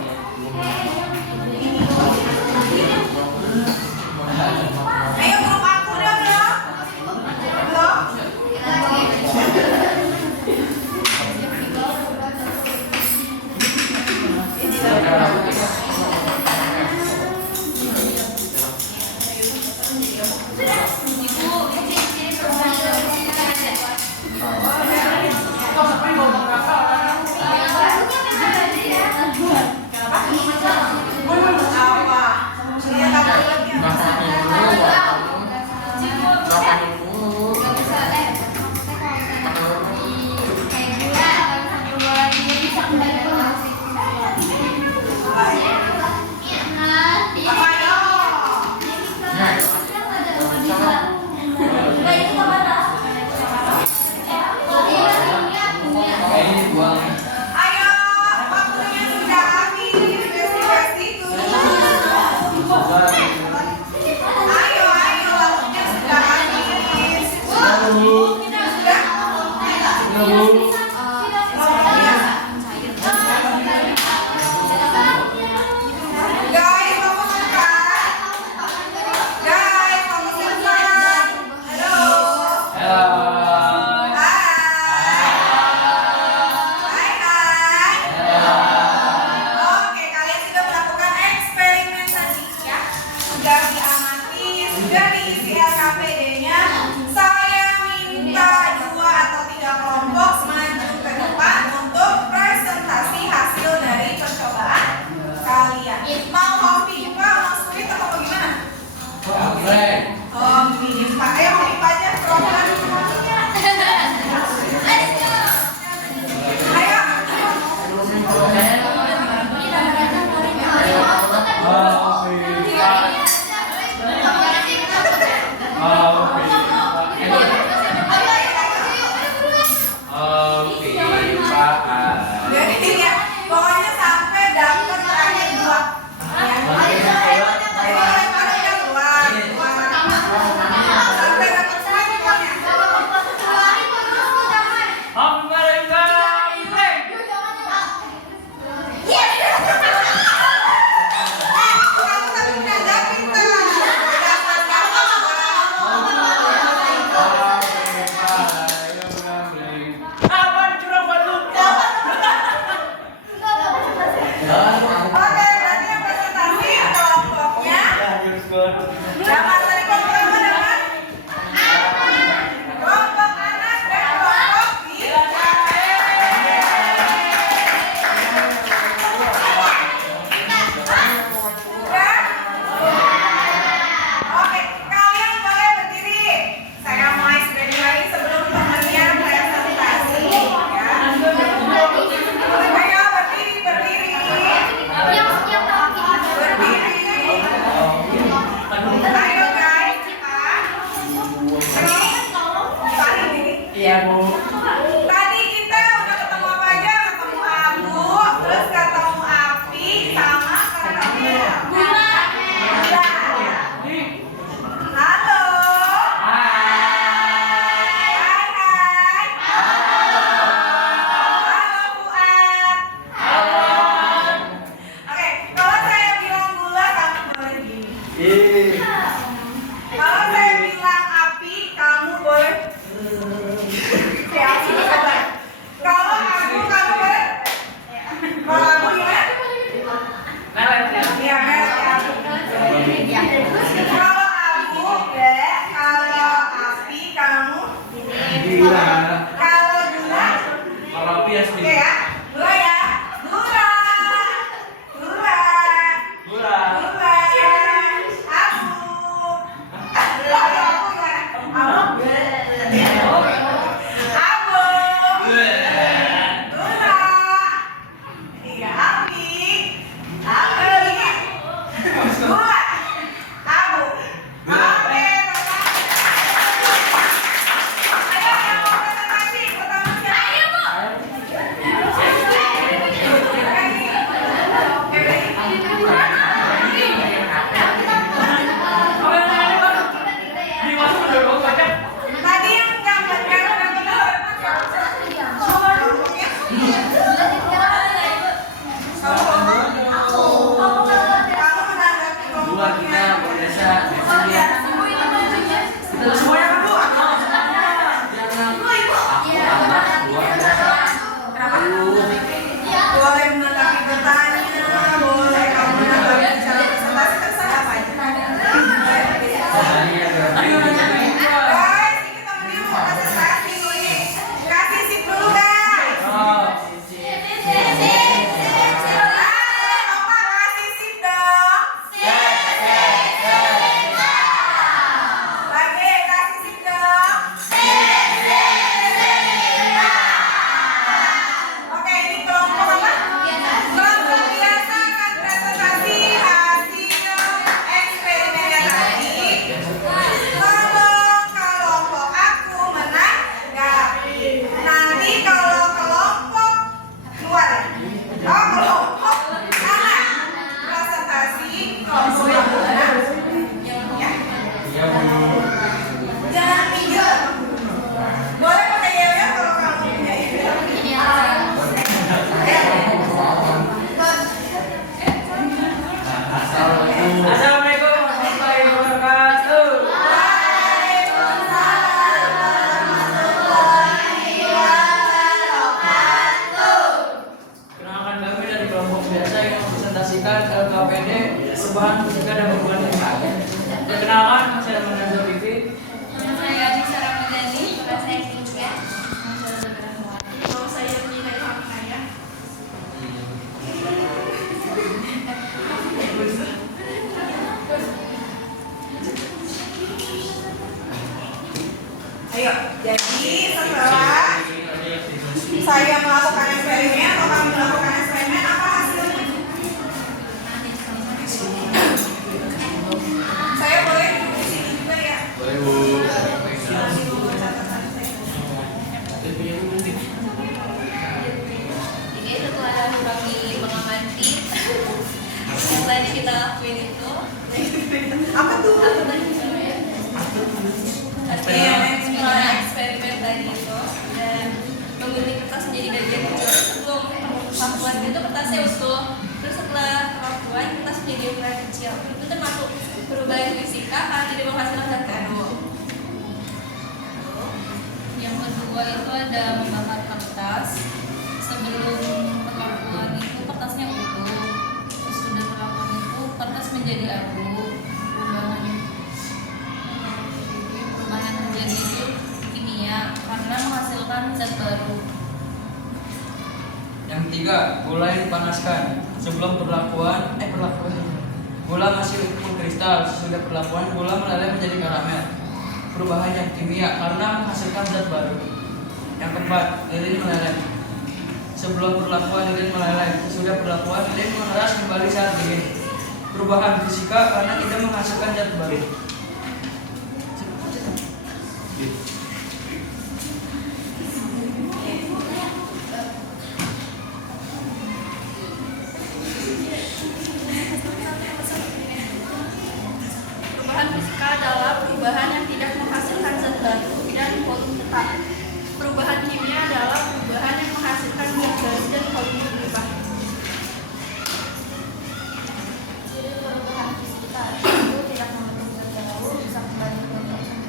kalian. Mau hobi juga, mau sweet atau bagaimana? Hobi. Ayo hobi aja program. Ayo. Jadi ya, pokoknya sampai dapat terakhir 2. Sampai dapat semua pokoknya. Kamu tapi menanggapin tuh. Dapat kamu. Oke, berarti yang presentasi kelompoknya. Dapat dari kelompok apa dapat? Kelompok anak dan kelompok Oke, kalian boleh berdiri. Saya mulai sekali lagi sebelum temannya presentasi. Ya. Ayo berdiri. Berdiri. Ayo guys, cepat. Saling diri. Iya, Bu. Tadi kita udah ketemu apa aja? Ketemu abu, terus ketemu api, sama ketemu gula. Halo. Hai. Halo Fuad. Oke, kalau saya bilang gula, kamu boleh gini. Kalau saya bilang api, kamu boleh. Ya, sabar. Kalau aku, kamu boleh. Kalau aku gimana? Iya, melet ya. Kalau aku, ya. Kalau api, kamu. Kalau gula, oke ya. Gula ya. Gula. Gula. Gula. Aku. Kalau aku gimana? Abu. Gula. Iya, api. Gula. Abu. Oke, Bapak. Ayo yang mau presentasi pertama siapa? Tadi yang gambarnya udah benar. Coba dulu ya. Kamu menanggapi kelompoknya. Boleh menanggapi bertanya, boleh kamu menanggapi cara presentasi terserah apa aja. Guys, ini temennya mau presentasi nih. Kasih sip dulu guys. Opa kasih sip dong. Lagi kasih sip dong. Oke, ini kelompok apa? Kelompok biasa akan presentasi hasil eksperimennya tadi. Kalau kelompok aku menanggapi. Nanti kalau kelompok luar ya? Oh, kelompok anak presentasi kelompok yang benar. Ya. Jangan pinjol. Boleh pakai yel-yel kalau kamu punya yel-yel. Assalamualaikum warahmatullahi wabarakatuh. Kenalkan kami dari kelompok biasa yang mempresentasikan LKPD Perubahan Fisika dan Hubungan Lingkungan. Perkenalkan, saya Manazur Vivi. Saya Anissa Ramadhani, bahasa Indonesia. Mau saya menilai Fatimah ya. Ayo, jadi setelah saya melakukan eksperimen atau kami melakukan eksperimen, apa hasilnya? Saya boleh di sini juga ya? Boleh Bu. Kasih dulu catatan saya. Jadi setelah kami mengamati yang tadi kita lakuin itu, Apa tuh? eksperimen tadi itu dan menggunting kertas menjadi bagian kecil. Sebelum pelakuan itu kertasnya usul, terus setelah pelakuan kertas menjadi ukuran kecil. Itu termasuk perubahan fisika karena tidak menghasilkan zat baru. Yang kedua itu ada membakar kertas. Sebelum perlakuan itu kertasnya utuh, sesudah perlakuan itu kertas menjadi abu. Perubahan terjadi itu kimia karena menghasilkan zat baru. Yang ketiga, gula yang dipanaskan. Sebelum perlakuan, gula masih mengkristal. Sesudah perlakuan, gula meleleh menjadi karamel. Perubahan yang kimia karena menghasilkan zat baru. Yang keempat, lilin meleleh. Sebelum perlakuan, lilin meleleh. Sesudah perlakuan, lilin mengeras kembali saat dingin. Perubahan fisika karena tidak menghasilkan zat baru. Perubahan fisika adalah perubahan yang tidak menghasilkan zat baru dan volume tetap. Perubahan kimia adalah perubahan yang menghasilkan zat baru dan volume berubah. Jadi perubahan fisika itu tidak membentuk zat baru, bisa kembali ke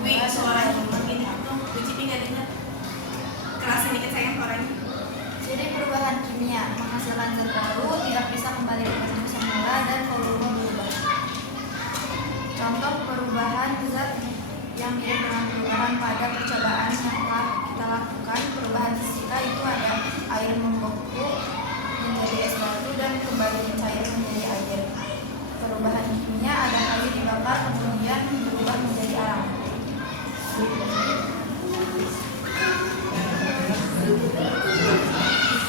Wih, suaranya begini. Bu Cipi nggak dengar? Kerasin dikit sayang suaranya. Jadi perubahan kimia menghasilkan zat baru, tidak bisa kembali ke bentuk semula dan volume berubah. Contoh perubahan zat yang mirip dengan perubahan pada percobaan yang telah kita lakukan. Perubahan fisika itu ada air membeku menjadi es batu dan kembali mencair menjadi air. Perubahan kimia ada kayu dibakar kemudian berubah menjadi arang.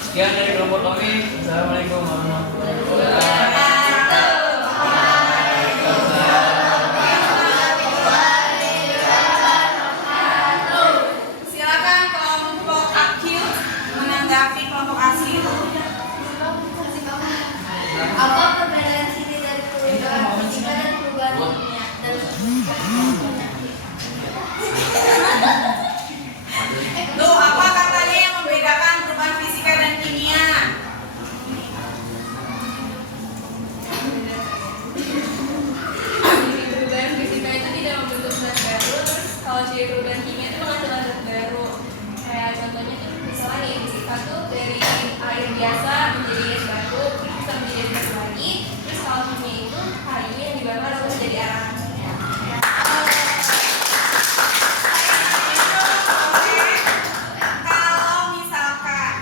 Sekian dari kelompok kami. Assalamualaikum warahmatullahi wabarakatuh. Silakan kelompok AQ menanggapi kelompok ASI. Apa perbedaan sini dari perubahan fisika dan perubahan kimia? Duh, apa katanya yang membedakan perubahan fisika dan kimia? Perubahan fisika itu tidak membentuk zat baru, terus kalau ciri perubahan kimia itu menghasilkan zat baru. Kayak contohnya tuh misalnya nih fisika tuh dari air biasa menjadi es batu, terus bisa menjadi es batu lagi. Terus kalau kimia itu kayu yang dibakar terus jadi arang. Kalau misalkan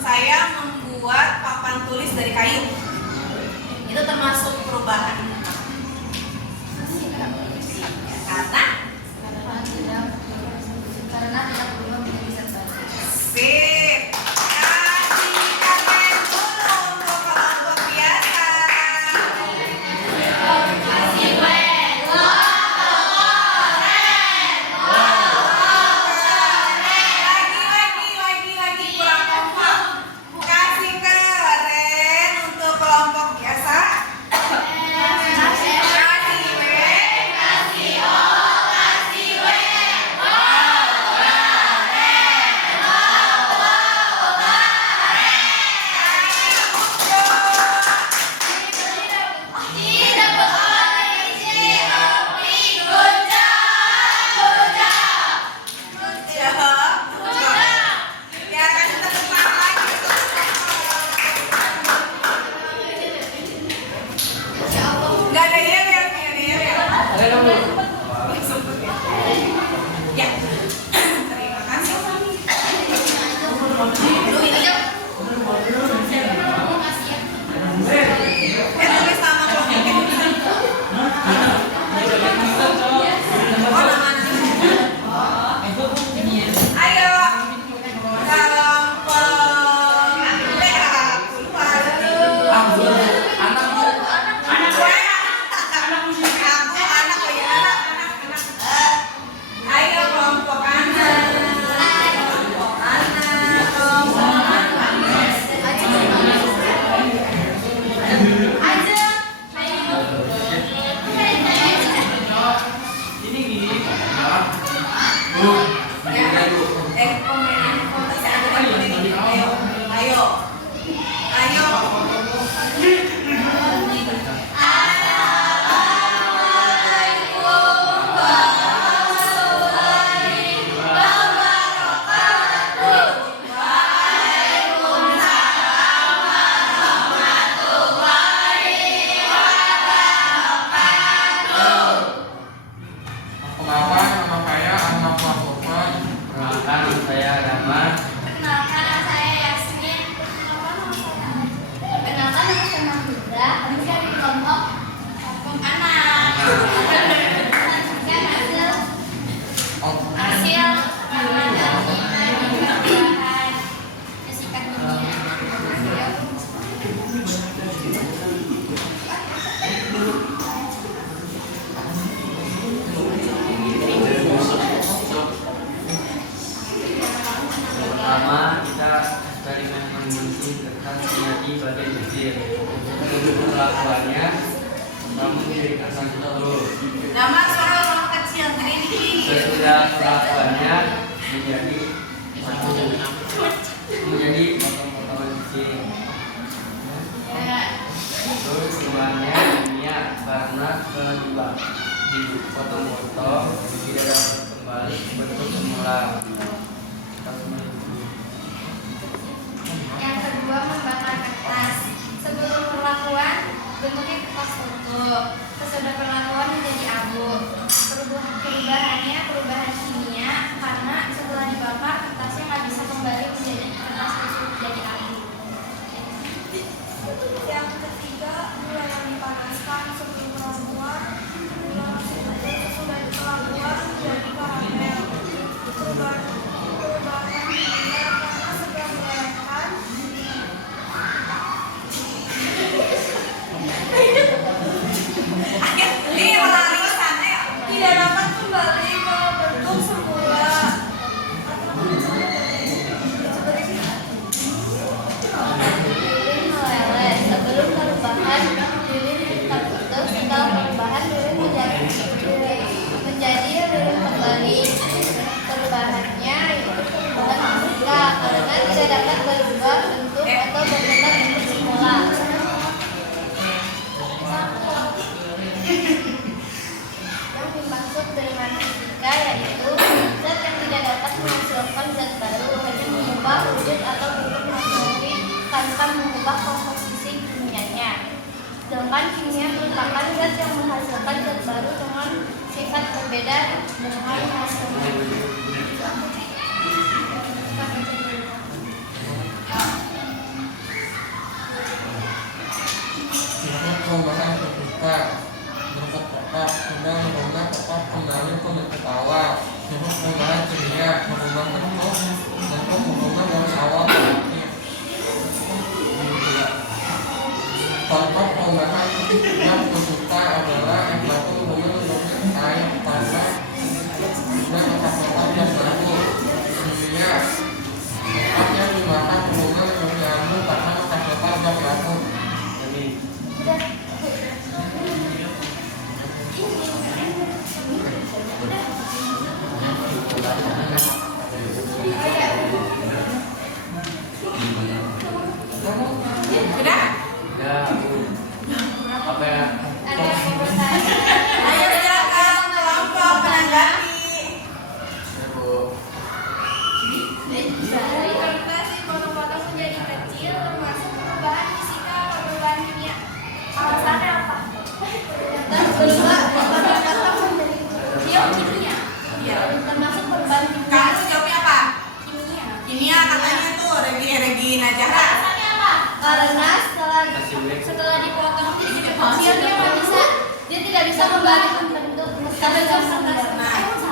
saya membuat papan tulis dari kayu, itu termasuk perubahan. Karena Karena tidak berubah menjadi zat baru. sip. Kasih kalian dulu untuk kelompok biasa. Lagi kurang kompak. Kasih keren untuk kelompok biasa. Kasih Gak ada yel ya, gak ada yel ya. Ada dong, Bu. Ya, terima kasih. Tulis nama perubahannya kamu menjadikan satu telur. Nama suara orang kecil gini. Sesudah perlakuannya menjadi potong-potongan kecil. Terus perubahannya kimia karena dipotong-potong tidak dapat kembali bentuk semula. Yang kedua, membakar kertas. Sebelum perlakuan, bentuknya kertas tutup. Sesudah perlakuan menjadi abu. Perubahannya perubahan kimia karena setelah dibakar kertasnya nggak bisa kembali menjadi kertas tusuk jadi abu. Yang ketiga, gula yang dipanaskan sebelum perlakuan. Gula sesudah perlakuan menjadi karamel. Perubahan kimia karena segera melelehkan. Ini penarisannya tidak dapat kembali ke bentuk semula. Lilin meleleh. Sebelum perubahan, lilin tertutup. Setelah perubahan, lilin menjadi lilin kembali. Perubahannya yaitu perubahan fisika karena tidak dapat berubah bentuk atau berbentuk bentuk semula. Yang dimaksud dengan fisika yaitu zat yang tidak dapat menghasilkan zat baru, hanya mengubah wujud atau bentuk materi tanpa mengubah komposisi kimianya. Sedangkan kimia merupakan zat yang menghasilkan zat baru dengan sifat berbeda dengan hasilnya. Perubahan fisika bentuk kertas sudah merubah kertas kembali ke bentuk awal. Perubahan kimia merubah bentuk berubah dari awal ke akhir. Contoh perubahan yang fisika adalah es batu berubah menjadi air tanpa dan kertas yang baru. Kimia kertas yang dibakar berubah menjadi abu karena kertas yang baru. Udah? Ya, apa ya? Ada yang mau bertanya? Ayo silakan kelompok menanggapi. Dari kertas dipotong-potong menjadi kecil termasuk perubahan fisika atau perubahan kimia. Alasannya apa? Kertas berubah potong-potong menjadi kecil kimia. Iya. Termasuk perubahan kimia. Kamu jawabnya apa? Kimia. Kimia katanya tuh Regi Najara. Alasannya apa? Karena setelah dipotong jadi kecil dia tidak bisa kembali ke bentuk kertas. Nah,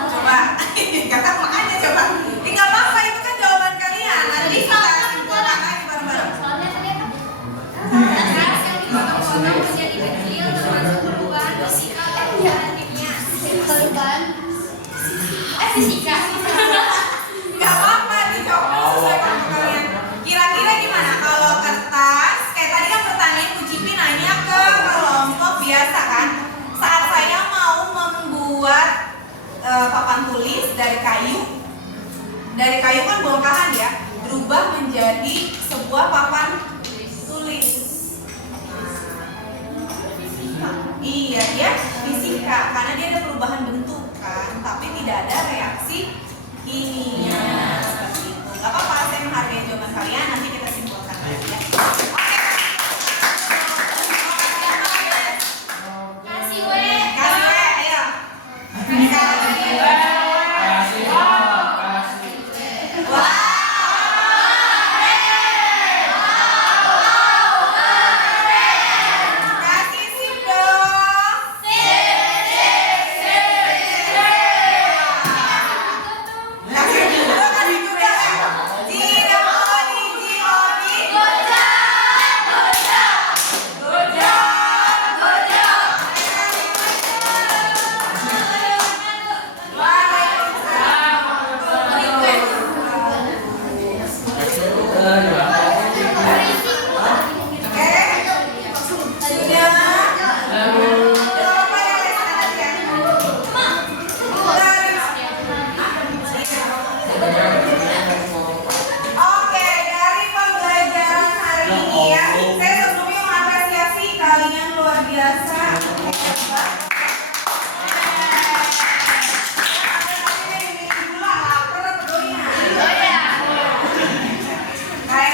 coba kata makanya coba. Nggak apa-apa itu kan jawaban kalian. Nanti kita simpulkan lagi bareng-bareng. Soalnya tadi apa? Kertas yang dipotong-potong menjadi kecil termasuk perubahan fisika atau perubahan kimia. Perubahan fisika. Nggak apa-apa dicoba sesuai dengan kalian. Kira-kira gimana kalau kertas? Kayak tadi kan pertanyaan Bu Cipi nanya ke kelompok biasa kan. Saat saya mau membuat papan tulis dari kayu kan bongkahan ya, berubah menjadi sebuah papan tulis. Iya ya, fisika karena dia ada perubahan bentuk kan, tapi tidak ada reaksi kimia seperti itu. Gak apa-apa, saya menghargai jawaban kalian. Nanti kita simpulkan lagi ya. Kasih we. Kasih we, ayo. Kasih we. Wah. Kasih sip dong. Kasih Kalian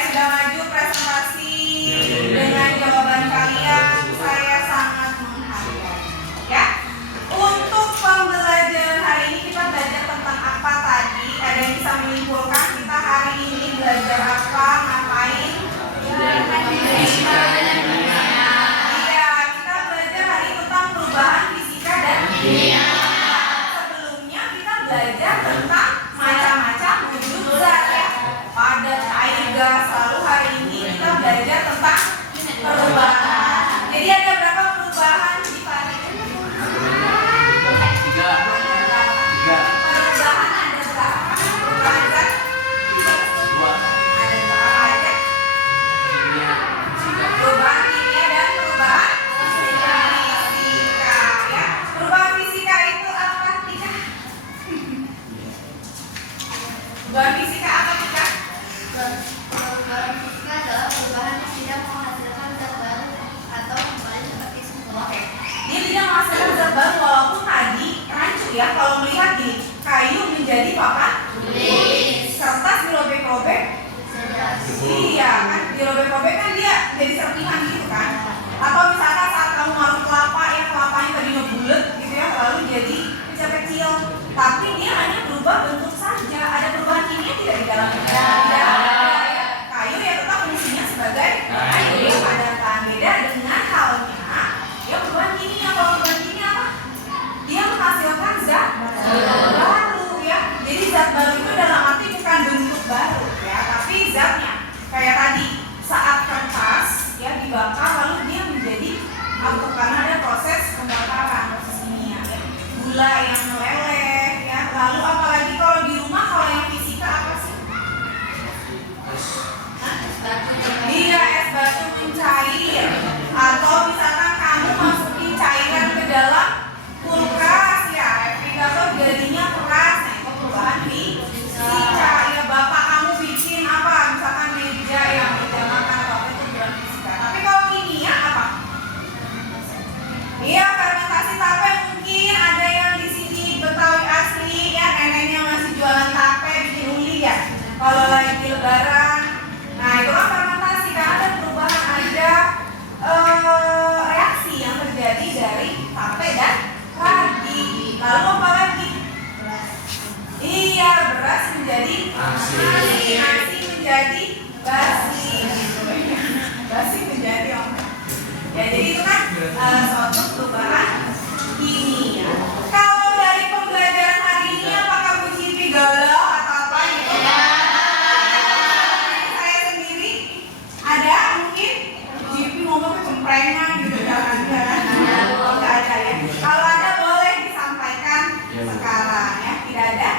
sudah maju presentasi dengan jawaban kalian, saya sangat menghargai. Ya, untuk pembelajaran hari ini kita belajar tentang apa tadi? Ada yang bisa menyimpulkan kita hari ini belajar apa, ngapain? Iya, kita belajar hari ini tentang perubahan fisika dan kimia. Sebelumnya kita belajar tentang macam-macam wujud zat ya. Padat, cair, gas. Lalu hari ini kita belajar tentang perubahan. Jadi ada berapa perubahan di Pak? 3. Perubahan ada berapa? Perubahan zat? 2. Ada berapa aja? Perubahan kimia dan perubahan fisika ya. Perubahan fisika itu apa, Tika? Perubahan fisika apa, Tika? Perubahan fisika adalah perubahan yang tidak menghasilkan zat baru atau kembali seperti semula. Oke. Dia tidak menghasilkan zat baru walaupun tadi rancu ya. Kalau melihat gini, kayu menjadi papan tulis. Kertas dirobek-robek. Iya kan, dirobek-robek kan dia jadi serpihan gitu kan. Atau misalkan saat kamu makan kelapa ya, kelapanya tadinya bulat gitu ya, lalu jadi kecil-kecil. Tapi dia hanya berubah bentuk saja. Ada perubahan kimia tidak di dalamnya? Tidak ada. Kayu ya tetap fungsinya sebagai kayu ya, padatan. Beda dengan halnya ya perubahan kimia. Kalau perubahan kimia apa? Dia menghasilkan zat baru ya. Jadi zat baru itu dalam arti bukan bentuk baru ya, tapi zatnya. Kayak tadi saat kertas ya dibakar lalu dia menjadi apa? Karena ada proses pembakaran, proses kimia ya. Gula yang meleleh ya. Lalu apalagi kalau di rumah, kalau yang fisika apa sih? Iya, es batu mencair. Atau misalkan kamu masukin cairan ke dalam kulkas ya, refrigerator jadinya keras. Nah, itu perubahan fisika. Ya, bapak kamu bikin apa? Misalkan meja yang meja makan atau apa, itu perubahan fisika. Tapi kalau kimia apa? Iya, fermentasi tape mungkin ada yang di sini Betawi asli ya, neneknya masih jualan tape bikin uli ya. Kalau lagi lebaran, nah itu kan fermentasi karena ada perubahan, ada reaksi yang terjadi dari tape dan ragi. Lalu apa lagi? Iya, beras menjadi nasi menjadi basi, basi menjadi ya. Jadi itu kan suatu perubahan kimia. Kalau dari pembelajaran hari ini apakah Bu Cipi galau atau apa gitu? Saya sendiri ada mungkin Cipi ngomong kecemprengan gitu kan? Nggak ada ya. Kalau ada boleh disampaikan sekarang ya. Tidak ada?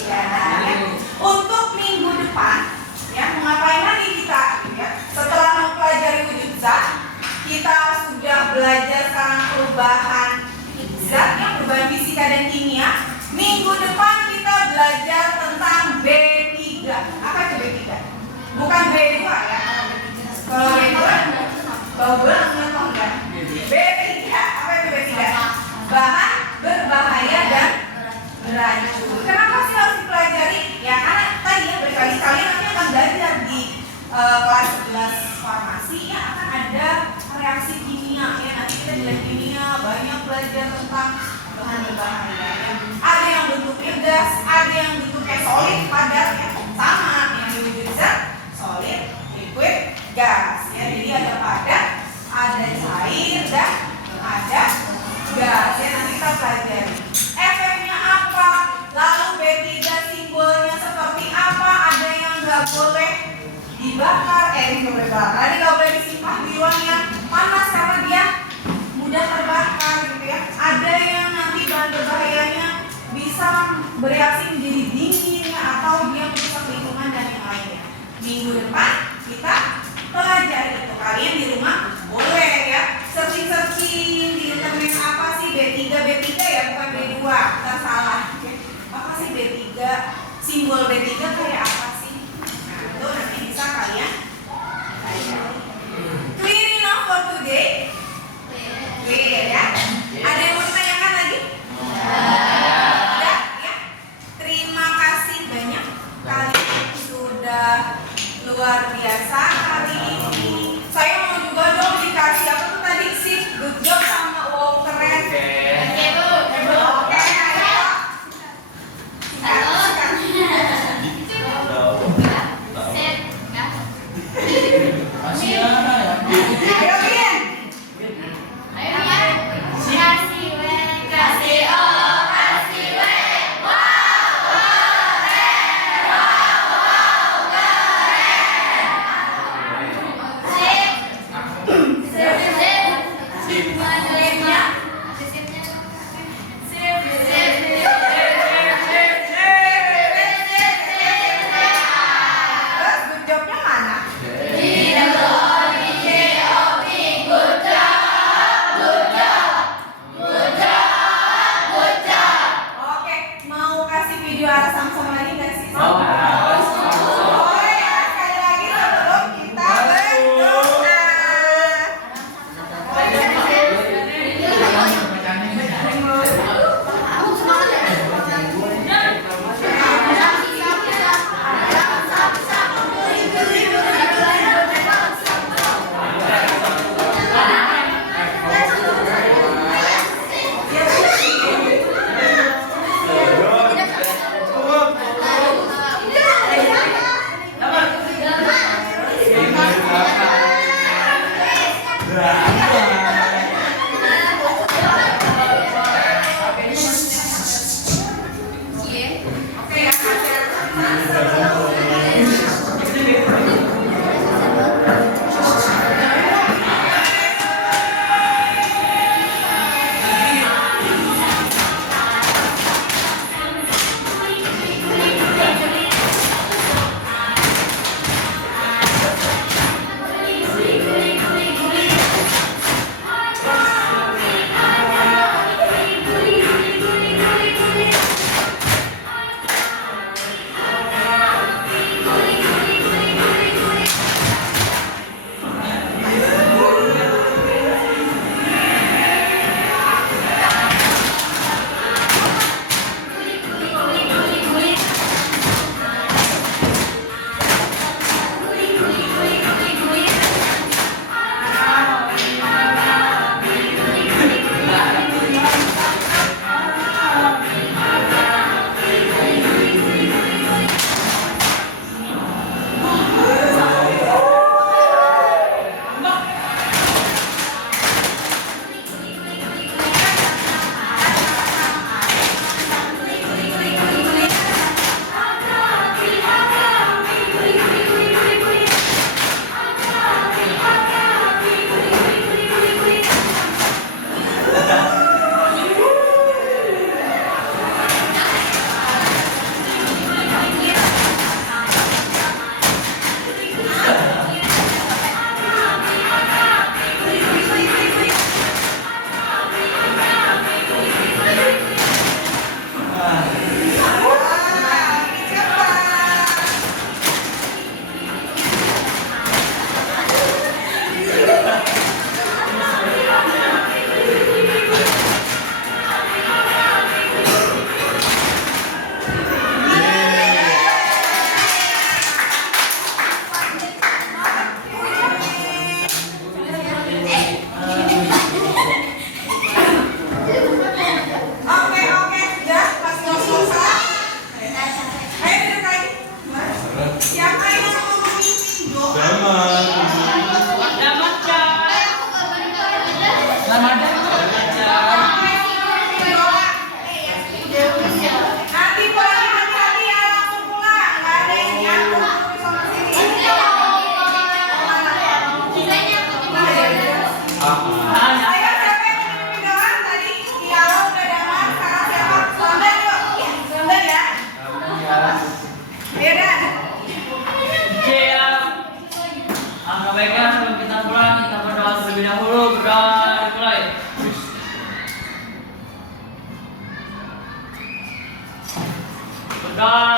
Tidak ada ya. Untuk minggu depan ya mau ngapain lagi kita ya? Setelah mempelajari wujud zat, kita sudah belajar sekarang perubahan zat ya, perubahan fisika dan kimia. Minggu depan kita belajar tentang B3. Apa itu B3? Bukan B2 ya. Kalau B2 bau banget atau enggak? B3, apa itu B3? Bahan berbahaya dan beracun. Kenapa sih harus dipelajari? Ya karena tadi ya berkali-kali nanti akan belajar di kelas 11 farmasi ya, akan ada reaksi kimia ya. Nanti kita belajar kimia, banyak belajar tentang bahan berbahaya ya. Ada yang bentuknya gas, ada yang bentuknya solid, padat ya, sama yang diwujud zat, solid, liquid, gas ya. Jadi ada padat, ada cair dan ada gas ya. Nanti kita pelajari efeknya apa, lalu B3 simbolnya seperti apa. Ada yang nggak boleh dibakar, nggak boleh bakar, nggak boleh disimpan di ruang yang panas karena dia mudah terbakar gitu ya. Ada yang nanti bahan berbahayanya bisa bereaksi menjadi dingin ya, atau dia merusak lingkungan dan yang lainnya. Minggu depan kita pelajari itu. Kalian di rumah boleh ya searching di internet apa sih B3 ya, bukan B2, kita salah ya. Apa sih B3, simbol B3 kayak apa sih? Nah itu nanti bisa kalian pelajari. Clear enough for today? Clear ya? Dah.